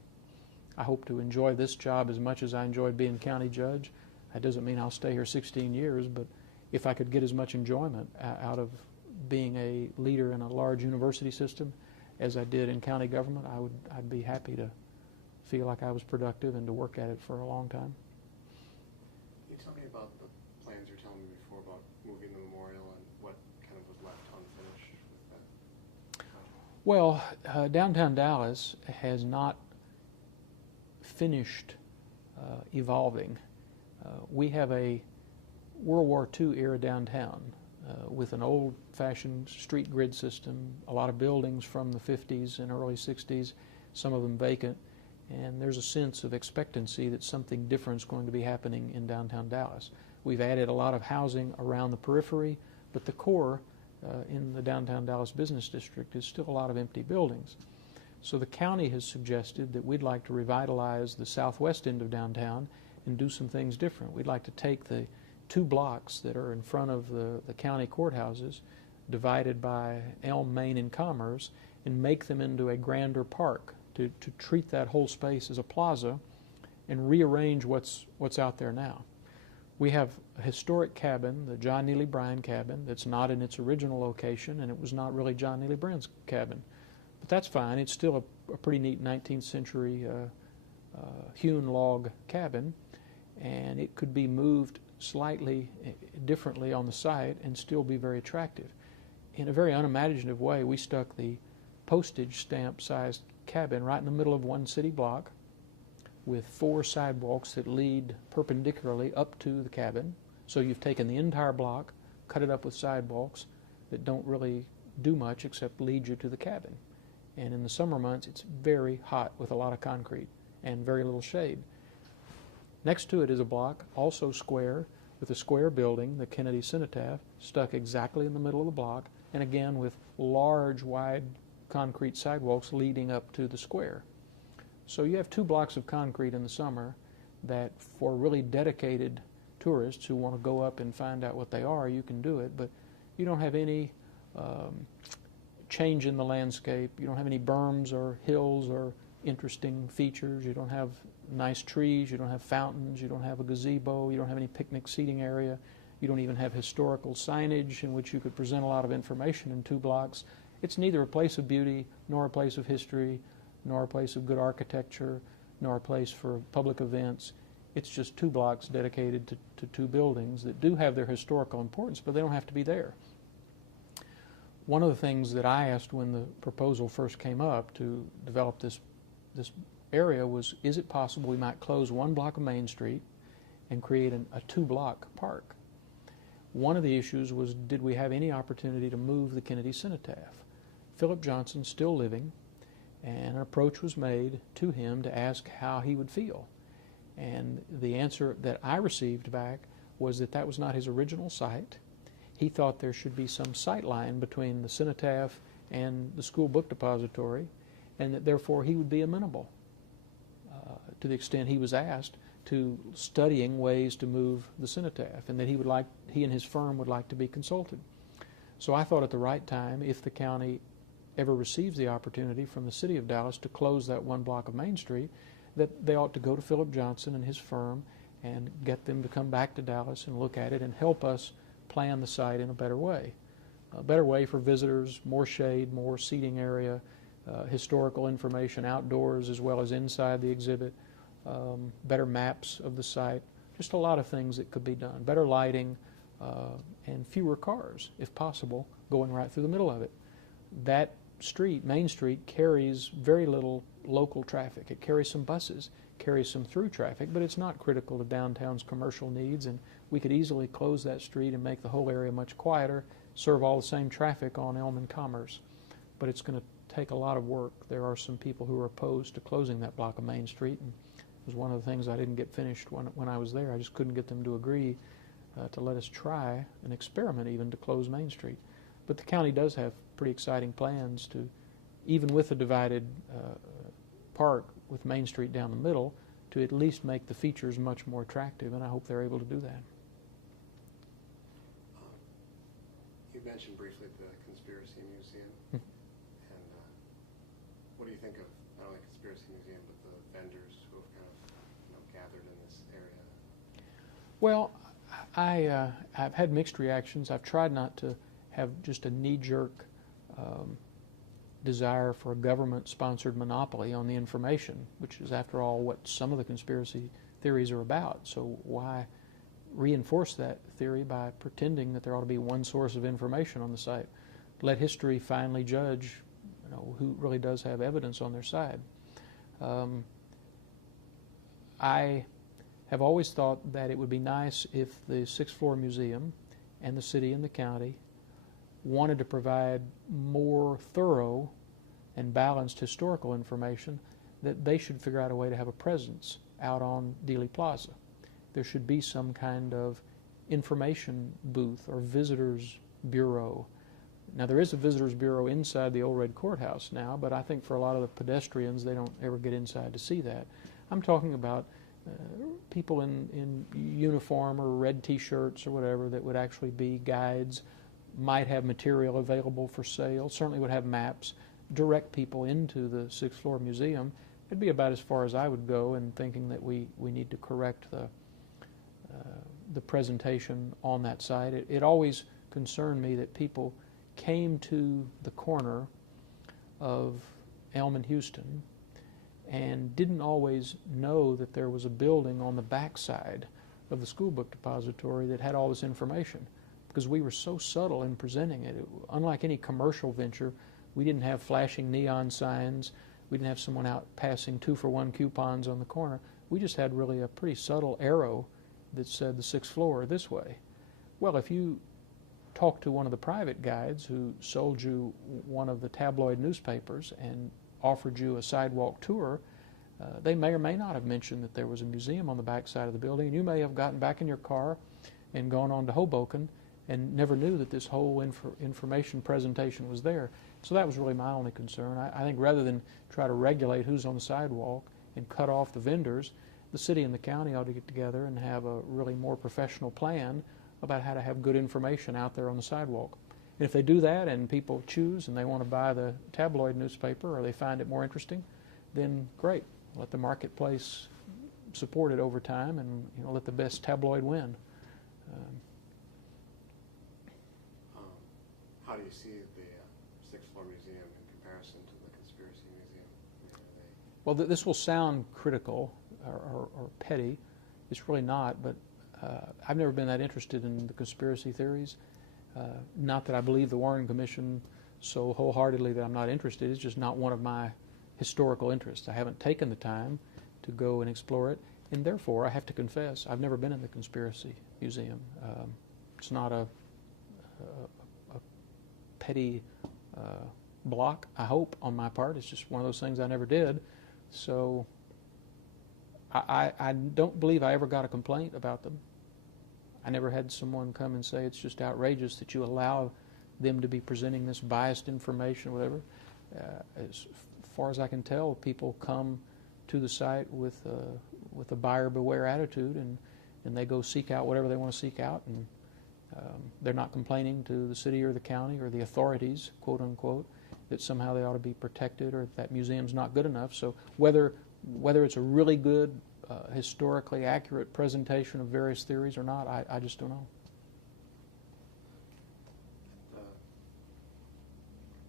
I hope to enjoy this job as much as I enjoyed being county judge. That doesn't mean I'll stay here 16 years, but if I could get as much enjoyment out of being a leader in a large university system as I did in county government, I'd be happy to feel like I was productive and to work at it for a long time. Can you tell me about the plans you were telling me before about moving the memorial and what kind of was left unfinished with that? Well, downtown Dallas has not finished evolving. We have a World War II era downtown with an old-fashioned street grid system, a lot of buildings from the 50s and early 60s, some of them vacant, and there's a sense of expectancy that something different is going to be happening in downtown Dallas. We've added a lot of housing around the periphery, but the core in the downtown Dallas business district is still a lot of empty buildings. So the county has suggested that we'd like to revitalize the southwest end of downtown and do some things different. We'd like to take the 2 blocks that are in front of the county courthouses, divided by Elm, Main, and Commerce, and make them into a grander park to treat that whole space as a plaza and rearrange what's out there now. We have a historic cabin, the John Neely Bryan cabin, that's not in its original location, and it was not really John Neely Bryan's cabin. But that's fine. It's still a pretty neat 19th century hewn log cabin, and it could be moved slightly differently on the site and still be very attractive. In a very unimaginative way, we stuck the postage stamp sized cabin right in the middle of one city block with 4 sidewalks that lead perpendicularly up to the cabin. So you've taken the entire block, cut it up with sidewalks that don't really do much except lead you to the cabin. And in the summer months, it's very hot with a lot of concrete and very little shade. Next to it is a block, also square, with a square building, the Kennedy Cenotaph, stuck exactly in the middle of the block, and again with large, wide concrete sidewalks leading up to the square. So you have 2 blocks of concrete in the summer that for really dedicated tourists who want to go up and find out what they are, you can do it, but you don't have any change in the landscape. You don't have any berms or hills or interesting features. You don't have nice trees. You don't have fountains. You don't have a gazebo. You don't have any picnic seating area. You don't even have historical signage in which you could present a lot of information in 2 blocks. It's neither a place of beauty, nor a place of history, nor a place of good architecture, nor a place for public events. It's just 2 blocks dedicated to 2 buildings that do have their historical importance, but they don't have to be there. One of the things that I asked when the proposal first came up to develop this area was, is it possible we might close 1 block of Main Street and create a 2-block park? One of the issues was, did we have any opportunity to move the Kennedy Cenotaph? Philip Johnson's still living, and an approach was made to him to ask how he would feel. And the answer that I received back was that that was not his original site. He thought there should be some sight line between the Cenotaph and the school book depository, and that therefore he would be amenable, to the extent he was asked, to studying ways to move the Cenotaph, and that he and his firm would like to be consulted. So I thought at the right time, if the county ever receives the opportunity from the city of Dallas to close that 1 block of Main Street, that they ought to go to Philip Johnson and his firm and get them to come back to Dallas and look at it and help us plan the site in a better way. A better way for visitors, more shade, more seating area, historical information outdoors as well as inside the exhibit, better maps of the site, just a lot of things that could be done. Better lighting and fewer cars, if possible, going right through the middle of it. That street, Main Street, carries very little local traffic. It carries some buses, carries some through traffic, but it's not critical to downtown's commercial needs, and we could easily close that street and make the whole area much quieter, serve all the same traffic on Elm and Commerce. But it's going to take a lot of work. There are some people who are opposed to closing that block of Main Street, and it was one of the things I didn't get finished when I was there. I just couldn't get them to agree to let us try an experiment even to close Main Street. But the county does have pretty exciting plans to, even with a divided park with Main Street down the middle, to at least make the features much more attractive, and I hope they're able to do that. You mentioned briefly the Conspiracy Museum, and what do you think of not only Conspiracy Museum but the vendors who have kind of gathered in this area? Well, I've had mixed reactions. I've tried not to have just a knee-jerk desire for a government-sponsored monopoly on the information, which is, after all, what some of the conspiracy theories are about. So why reinforce that theory by pretending that there ought to be one source of information on the site? Let history finally judge, who really does have evidence on their side. I have always thought that it would be nice if the sixth floor museum and the city and the county wanted to provide more thorough and balanced historical information, that they should figure out a way to have a presence out on Dealey Plaza. There should be some kind of information booth or visitors bureau. Now, there is a visitors bureau inside the old Red Courthouse now, but I think for a lot of the pedestrians, they don't ever get inside to see that. I'm talking about people in uniform or red T-shirts or whatever that would actually be guides, might have material available for sale, certainly would have maps, direct people into the sixth floor museum. It'd be about as far as I would go in thinking that we need to correct the presentation on that site. It always concerned me that people came to the corner of Elm and Houston and didn't always know that there was a building on the backside of the school book depository that had all this information, because we were so subtle in presenting it. Unlike any commercial venture, we didn't have flashing neon signs. We didn't have someone out passing 2-for-1 coupons on the corner. We just had really a pretty subtle arrow that said the sixth floor this way. Well, if you talked to one of the private guides who sold you one of the tabloid newspapers and offered you a sidewalk tour, they may or may not have mentioned that there was a museum on the back side of the building, and you may have gotten back in your car and gone on to Hoboken and never knew that this whole information presentation was there. So that was really my only concern. I think rather than try to regulate who's on the sidewalk and cut off the vendors, the city and the county ought to get together and have a really more professional plan about how to have good information out there on the sidewalk. And if they do that and people choose and they want to buy the tabloid newspaper or they find it more interesting, then great. Let the marketplace support it over time, and let the best tabloid win. How do you see the sixth floor museum in comparison to the Conspiracy Museum? Well, this will sound critical or petty. It's really not, but I've never been that interested in the conspiracy theories. Not that I believe the Warren Commission so wholeheartedly that I'm not interested. It's just not one of my historical interests. I haven't taken the time to go and explore it, and therefore I have to confess I've never been in the Conspiracy Museum. It's not a petty block, I hope, on my part. It's just one of those things I never did. So I don't believe I ever got a complaint about them. I never had someone come and say it's just outrageous that you allow them to be presenting this biased information or whatever. As far as I can tell, people come to the site with a buyer beware attitude, and they go seek out whatever they want to seek out, and they're not complaining to the city or the county or the authorities, quote unquote, that somehow they ought to be protected or that museum's not good enough. So whether it's a really good historically accurate presentation of various theories or not, I just don't know.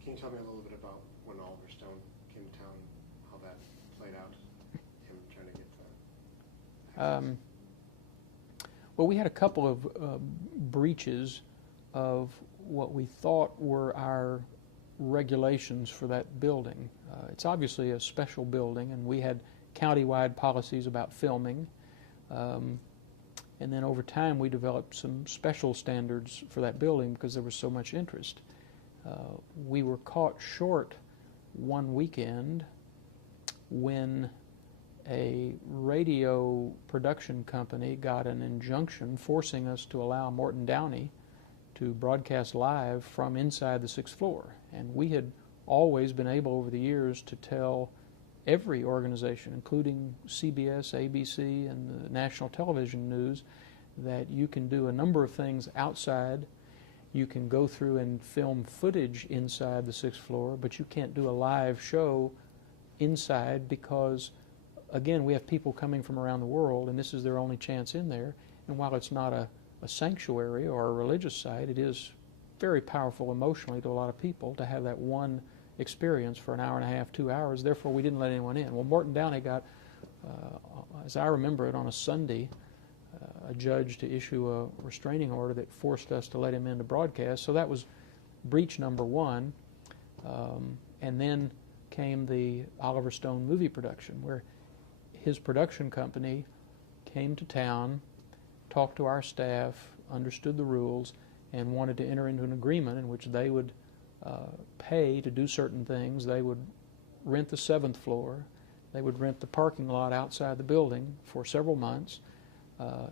Can you tell me a little bit about when Oliver Stone came to town, how that played out, him trying to get access? Well, we had a couple of breaches of what we thought were our regulations for that building. It's obviously a special building, and we had county-wide policies about filming. And then over time we developed some special standards for that building because there was so much interest. We were caught short one weekend when a radio production company got an injunction forcing us to allow Morton Downey to broadcast live from inside the 6th floor. And we had always been able over the years to tell every organization, including CBS, ABC, and the national television news, that you can do a number of things outside. You can go through and film footage inside the 6th floor, but you can't do a live show inside because, again, we have people coming from around the world, and this is their only chance in there. And while it's not a sanctuary or a religious site, it is very powerful emotionally to a lot of people to have that one experience for an hour and a half, 2 hours. Therefore, we didn't let anyone in. Well, Morton Downey got, as I remember it, on a Sunday, a judge to issue a restraining order that forced us to let him in to broadcast. So that was breach number one. And then came the Oliver Stone movie production, where his production company came to town, talked to our staff, understood the rules, and wanted to enter into an agreement in which they would pay to do certain things. They would rent the 7th floor. They would rent the parking lot outside the building for several months.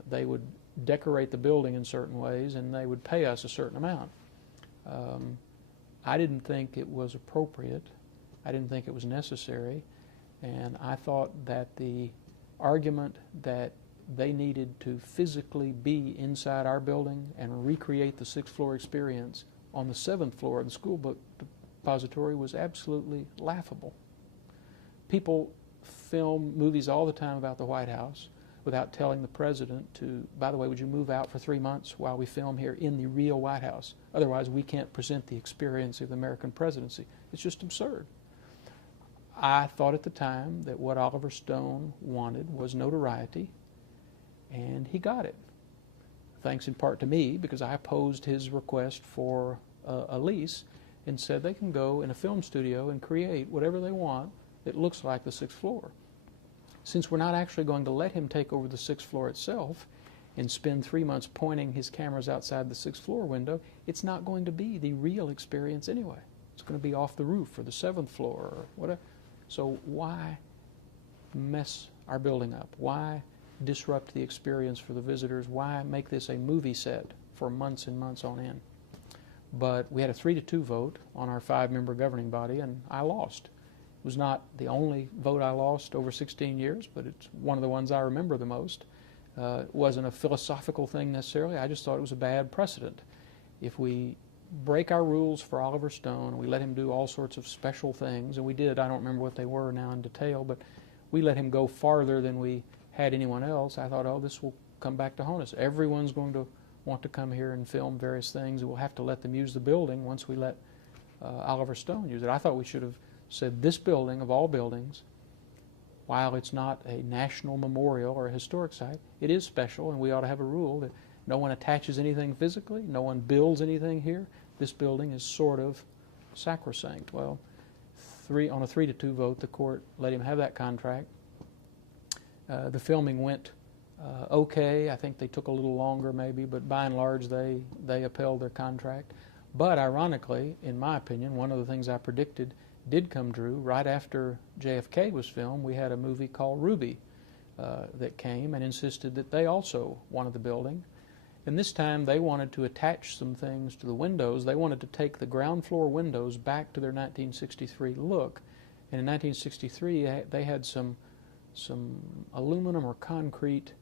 They would decorate the building in certain ways, and they would pay us a certain amount. I didn't think it was appropriate. I didn't think it was necessary. And I thought that the argument that they needed to physically be inside our building and recreate the 6th floor experience on the 7th floor of the school book depository was absolutely laughable. People film movies all the time about the White House without telling the president to, by the way, would you move out for 3 months while we film here in the real White House? Otherwise, we can't present the experience of the American presidency. It's just absurd. I thought at the time that what Oliver Stone wanted was notoriety, and he got it. Thanks in part to me, because I opposed his request for a lease and said they can go in a film studio and create whatever they want that looks like the 6th floor. Since we're not actually going to let him take over the 6th floor itself and spend 3 months pointing his cameras outside the 6th floor window, it's not going to be the real experience anyway. It's going to be off the roof or the 7th floor or whatever. So why mess our building up? Why disrupt the experience for the visitors? Why make this a movie set for months and months on end? But we had a 3-2 vote on our 5-member governing body, and I lost. It was not the only vote I lost over 16 years, but it's one of the ones I remember the most. It wasn't a philosophical thing necessarily. I just thought it was a bad precedent. If we break our rules for Oliver Stone, and we let him do all sorts of special things, and we did, I don't remember what they were now in detail, but we let him go farther than we had anyone else. I thought, oh, this will come back to haunt us. Everyone's going to want to come here and film various things, and we'll have to let them use the building once we let Oliver Stone use it. I thought we should have said this building, of all buildings, while it's not a national memorial or a historic site, it is special, and we ought to have a rule that no one attaches anything physically, no one builds anything here. This building is sort of sacrosanct. Well, on a 3-2 vote, the court let him have that contract. The filming went okay. I think they took a little longer maybe, but by and large they upheld their contract. But ironically, in my opinion, one of the things I predicted did come true. Right after JFK was filmed, we had a movie called Ruby that came and insisted that they also wanted the building. And this time they wanted to attach some things to the windows. They wanted to take the ground floor windows back to their 1963 look. And in 1963 they had some aluminum or concrete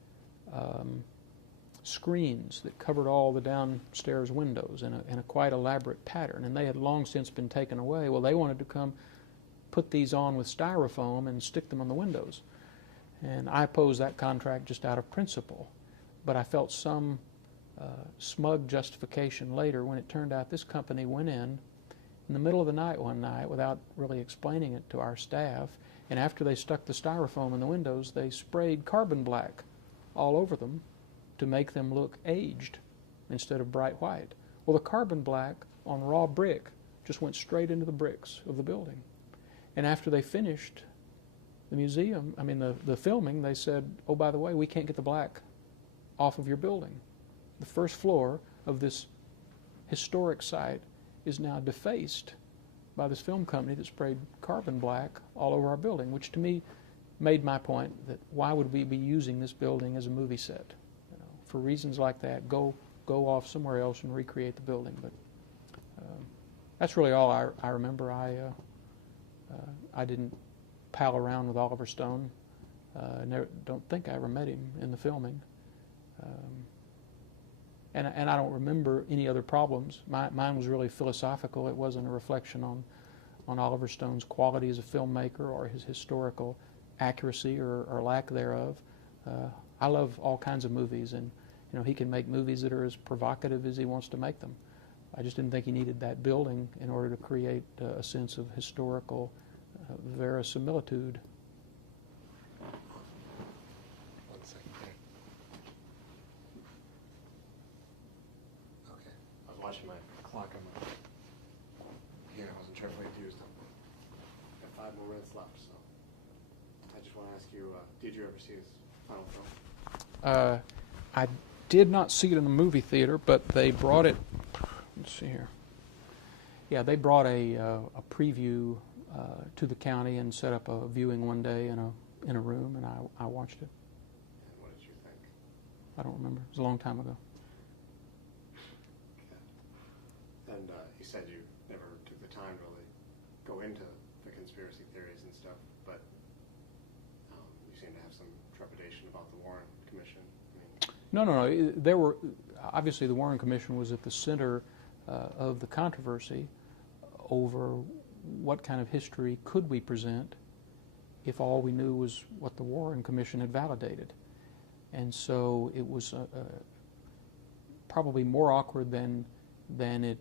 screens that covered all the downstairs windows in a quite elaborate pattern, and they had long since been taken away. Well, they wanted to come put these on with styrofoam and stick them on the windows. And I opposed that contract just out of principle, but I felt some smug justification later when it turned out this company went in the middle of the night one night without really explaining it to our staff, and after they stuck the styrofoam in the windows, they sprayed carbon black all over them to make them look aged instead of bright white. Well, the carbon black on raw brick just went straight into the bricks of the building. And after they finished the museum, the filming, they said, oh, by the way, we can't get the black off of your building. The first floor of this historic site is now defaced by this film company that sprayed carbon black all over our building, which to me made my point that why would we be using this building as a movie set? For reasons like that, go off somewhere else and recreate the building. But that's really all I remember. I didn't pal around with Oliver Stone. Don't think I ever met him in the filming. And I don't remember any other problems. Mine was really philosophical. It wasn't a reflection on Oliver Stone's quality as a filmmaker or his historical accuracy or lack thereof. I love all kinds of movies, and he can make movies that are as provocative as he wants to make them. I just didn't think he needed that building in order to create a sense of historical verisimilitude. One second here. Okay, I was watching my clock on my here. I wasn't sure if we had used them. Got 5 more minutes left, so I just want to ask you: did you ever see his final film? I did not see it in the movie theater, but they brought it. Let's see here. Yeah, they brought a preview to the county and set up a viewing one day in a room, and I watched it. And what did you think? I don't remember. It was a long time ago. Okay. And you said you never took the time to really go into the conspiracy theories and stuff, but you seem to have some trepidation about the Warren Commission. No. There were obviously the Warren Commission was at the center of the controversy over what kind of history could we present if all we knew was what the Warren Commission had validated. And so it was probably more awkward than at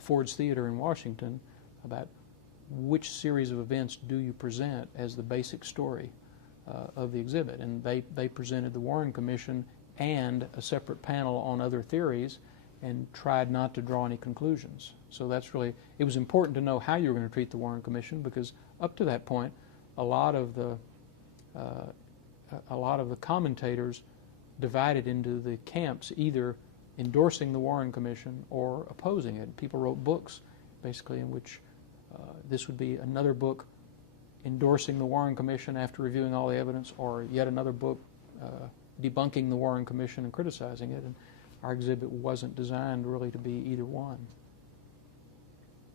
Ford's Theater in Washington about which series of events do you present as the basic story of the exhibit. And they presented the Warren Commission and a separate panel on other theories and tried not to draw any conclusions. So that's really, it was important to know how you were going to treat the Warren Commission, because up to that point, a lot of the commentators divided into the camps, either endorsing the Warren Commission or opposing it. People wrote books, basically, in which this would be another book endorsing the Warren Commission after reviewing all the evidence, or yet another book debunking the Warren Commission and criticizing it. And our exhibit wasn't designed really to be either one.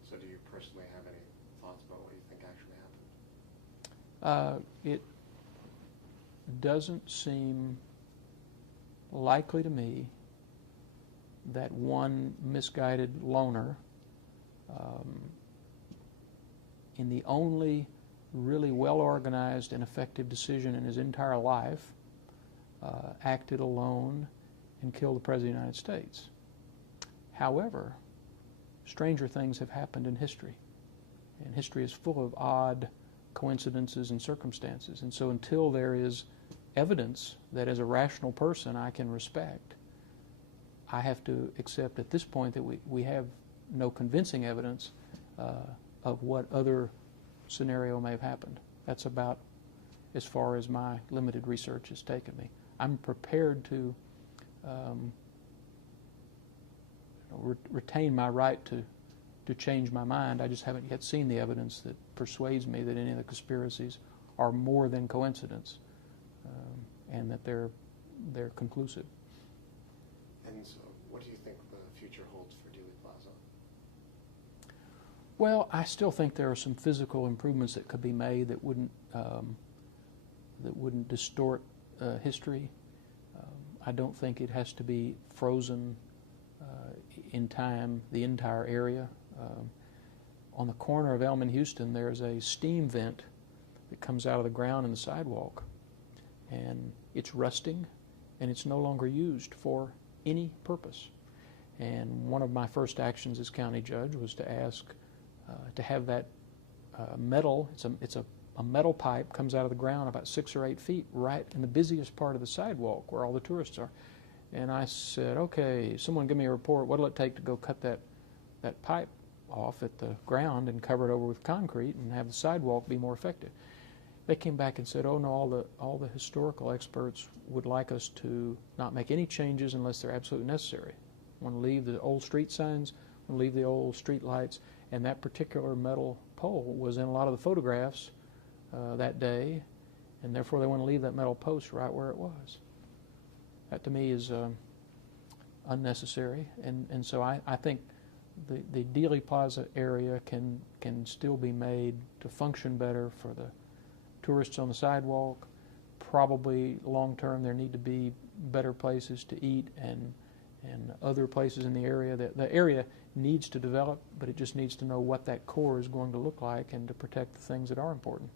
So do you personally have any thoughts about what you think actually happened? It doesn't seem likely to me that one misguided loner in the only really well-organized and effective decision in his entire life acted alone and killed the President of the United States. However, stranger things have happened in history, and history is full of odd coincidences and circumstances. And so until there is evidence that as a rational person I can respect, I have to accept at this point that we have no convincing evidence of what other scenario may have happened. That's about as far as my limited research has taken me. I'm prepared to retain my right to change my mind. I just haven't yet seen the evidence that persuades me that any of the conspiracies are more than coincidence, and that they're conclusive. And so what do you think the future holds for Dealey Plaza? Well, I still think there are some physical improvements that could be made that wouldn't distort history. I don't think it has to be frozen in time, the entire area. On the corner of Elm and Houston, there's a steam vent that comes out of the ground in the sidewalk and it's rusting, and it's no longer used for any purpose. And one of my first actions as county judge was to ask to have that metal, it's a metal pipe, comes out of the ground about 6 or 8 feet right in the busiest part of the sidewalk where all the tourists are. And I said, okay, someone give me a report. What'll it take to go cut that pipe off at the ground and cover it over with concrete and have the sidewalk be more effective? They came back and said, oh no, all the historical experts would like us to not make any changes unless they're absolutely necessary. Want to leave the old street signs, want to leave the old street lights, and that particular metal pole was in a lot of the photographs that day, and therefore they want to leave that metal post right where it was. That to me is unnecessary, and so I think the Dealey Plaza area can still be made to function better for the tourists on the sidewalk. Probably long term there need to be better places to eat and other places in the area. The area needs to develop, but it just needs to know what that core is going to look like and to protect the things that are important.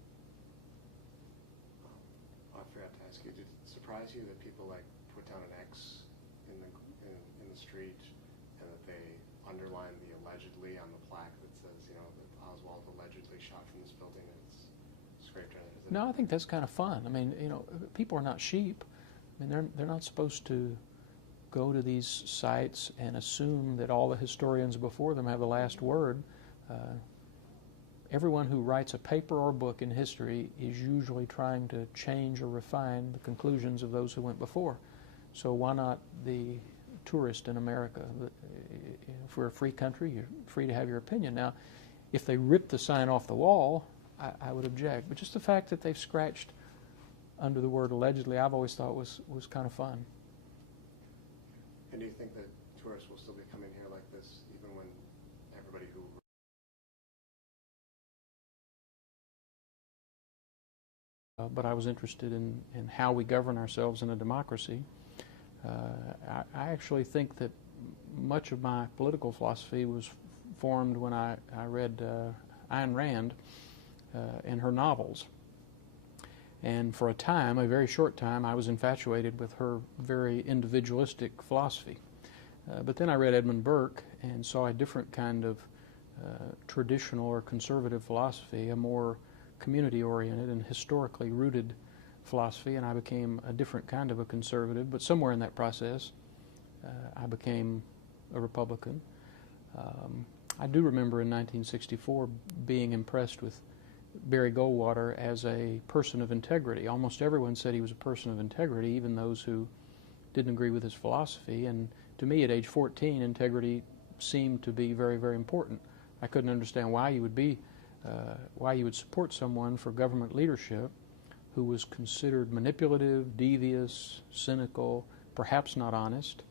I forgot to ask you, did it surprise you that people like put down an X in the street and that they underline the allegedly on the plaque that says, you know, that Oswald allegedly shot from this building and it's scraped on it? No, I think that's kind of fun. I mean, you know, people are not sheep. I mean, they're not supposed to go to these sites and assume that all the historians before them have the last word. Everyone who writes a paper or book in history is usually trying to change or refine the conclusions of those who went before. So why not the tourist in America? If we're a free country, you're free to have your opinion. Now, if they rip the sign off the wall, I would object. But just the fact that they've scratched under the word allegedly, I've always thought was kind of fun. And do you think that tourists will still be coming here like this even when everybody who... But I was interested in how we govern ourselves in a democracy. I actually think that much of my political philosophy was formed when I read Ayn Rand and her novels. And for a time, a very short time, I was infatuated with her very individualistic philosophy. But then I read Edmund Burke and saw a different kind of traditional or conservative philosophy, a more community-oriented and historically rooted philosophy, and I became a different kind of a conservative. But somewhere in that process, I became a Republican. I do remember in 1964 being impressed with Barry Goldwater as a person of integrity. Almost everyone said he was a person of integrity, even those who didn't agree with his philosophy. And to me, at age 14, integrity seemed to be very, very important. I couldn't understand why you would support someone for government leadership who was considered manipulative, devious, cynical, perhaps not honest,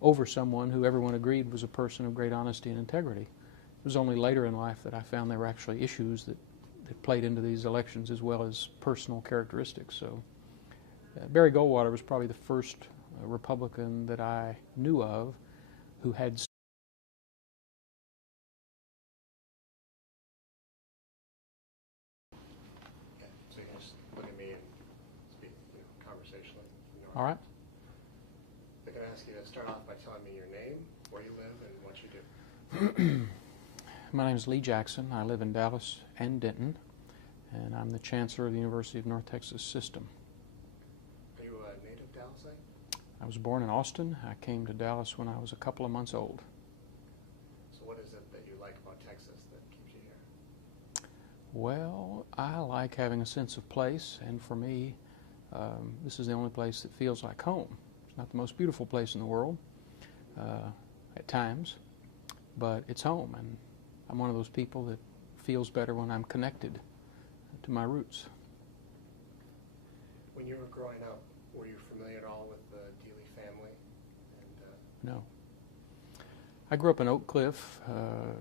over someone who everyone agreed was a person of great honesty and integrity. It was only later in life that I found there were actually issues that played into these elections as well as personal characteristics. So Barry Goldwater was probably the first Republican that I knew of who had... Okay, so you can just look at me and speak conversationally. All right. I'm going to ask you to start off by telling me your name, where you live, and what you do. My name is Lee Jackson. I live in Dallas and Denton, and I'm the Chancellor of the University of North Texas System. Are you a native Dallasite? I was born in Austin. I came to Dallas when I was a couple of months old. So what is it that you like about Texas that keeps you here? Well, I like having a sense of place, and for me, this is the only place that feels like home. It's not the most beautiful place in the world at times, but it's home, and I'm one of those people that feels better when I'm connected to my roots. When you were growing up, were you familiar at all with the Dealey family? No. I grew up in Oak Cliff.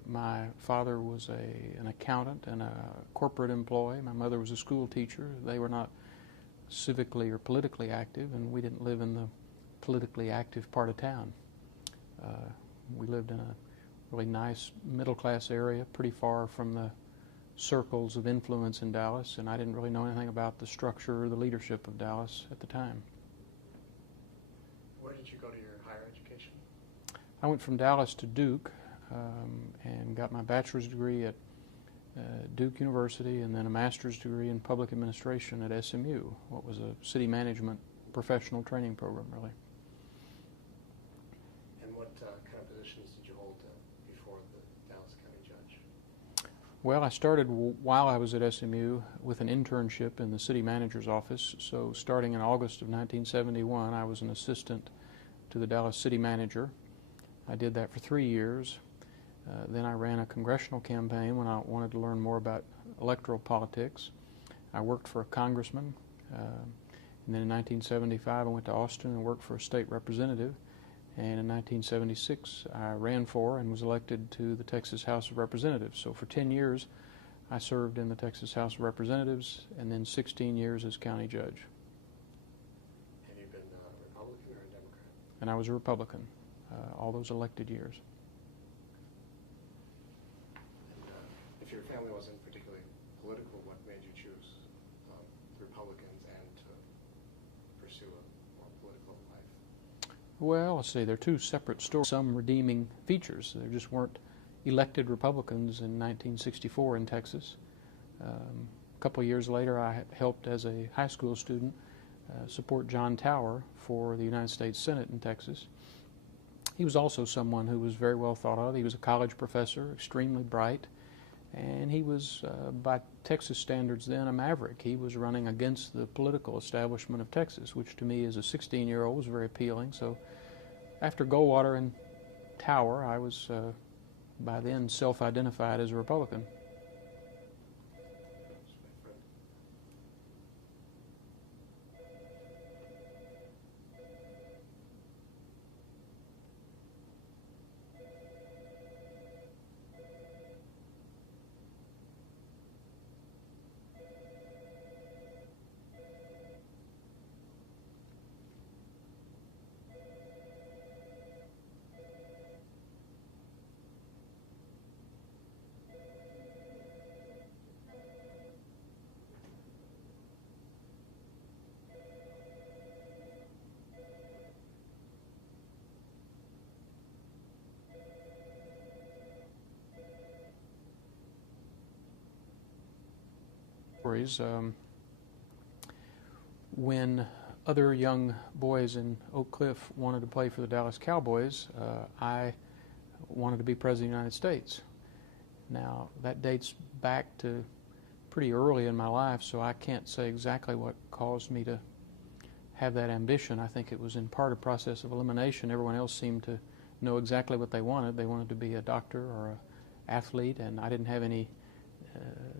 My father was an accountant and a corporate employee. My mother was a school teacher. They were not civically or politically active, and we didn't live in the politically active part of town. We lived in a really nice middle-class area, pretty far from the circles of influence in Dallas, and I didn't really know anything about the structure or the leadership of Dallas at the time. Where did you go to your higher education? I went from Dallas to Duke and got my bachelor's degree at Duke University, and then a master's degree in public administration at SMU, what was a city management professional training program, really. And what kind of positions did you hold before the Dallas County judge? Well, I started while I was at SMU with an internship in the city manager's office. So starting in August of 1971, I was an assistant to the Dallas city manager. I did that for 3 years. Then I ran a congressional campaign when I wanted to learn more about electoral politics. I worked for a congressman. And then in 1975, I went to Austin and worked for a state representative. And in 1976, I ran for and was elected to the Texas House of Representatives. So for 10 years, I served in the Texas House of Representatives, and then 16 years as county judge. Have you been a Republican or a Democrat? And I was a Republican all those elected years. And if your family wasn't particularly political, what made you choose the Republicans and to pursue a more political life? Well, let's see, they're two separate stories. Some redeeming features. There just weren't elected Republicans in 1964 in Texas. A couple of years later, I helped as a high school student support John Tower for the United States Senate in Texas. He was also someone who was very well thought of. He was a college professor, extremely bright, and he was, by Texas standards then, a maverick. He was running against the political establishment of Texas, which to me as a 16-year-old was very appealing. So after Goldwater and Tower, I was by then self-identified as a Republican. When other young boys in Oak Cliff wanted to play for the Dallas Cowboys, I wanted to be President of the United States. Now, that dates back to pretty early in my life, so I can't say exactly what caused me to have that ambition. I think it was in part a process of elimination. Everyone else seemed to know exactly what they wanted. They wanted to be a doctor or an athlete, and I didn't have any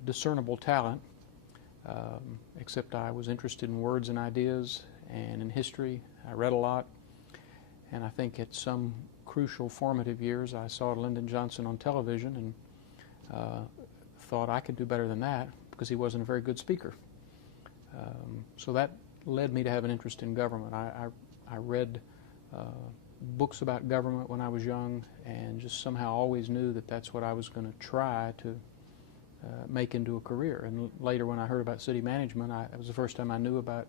discernible talent. Except I was interested in words and ideas and in history. I read a lot, and I think at some crucial formative years I saw Lyndon Johnson on television and thought I could do better than that because he wasn't a very good speaker. So that led me to have an interest in government. I read books about government when I was young and just somehow always knew that that's what I was going to try to make into a career. And later when I heard about city management, it was the first time I knew about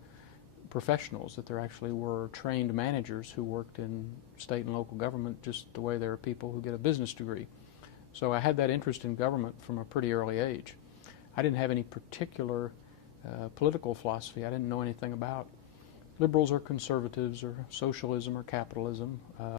professionals, that there actually were trained managers who worked in state and local government just the way there are people who get a business degree. So I had that interest in government from a pretty early age. I didn't have any particular political philosophy. I didn't know anything about liberals or conservatives or socialism or capitalism.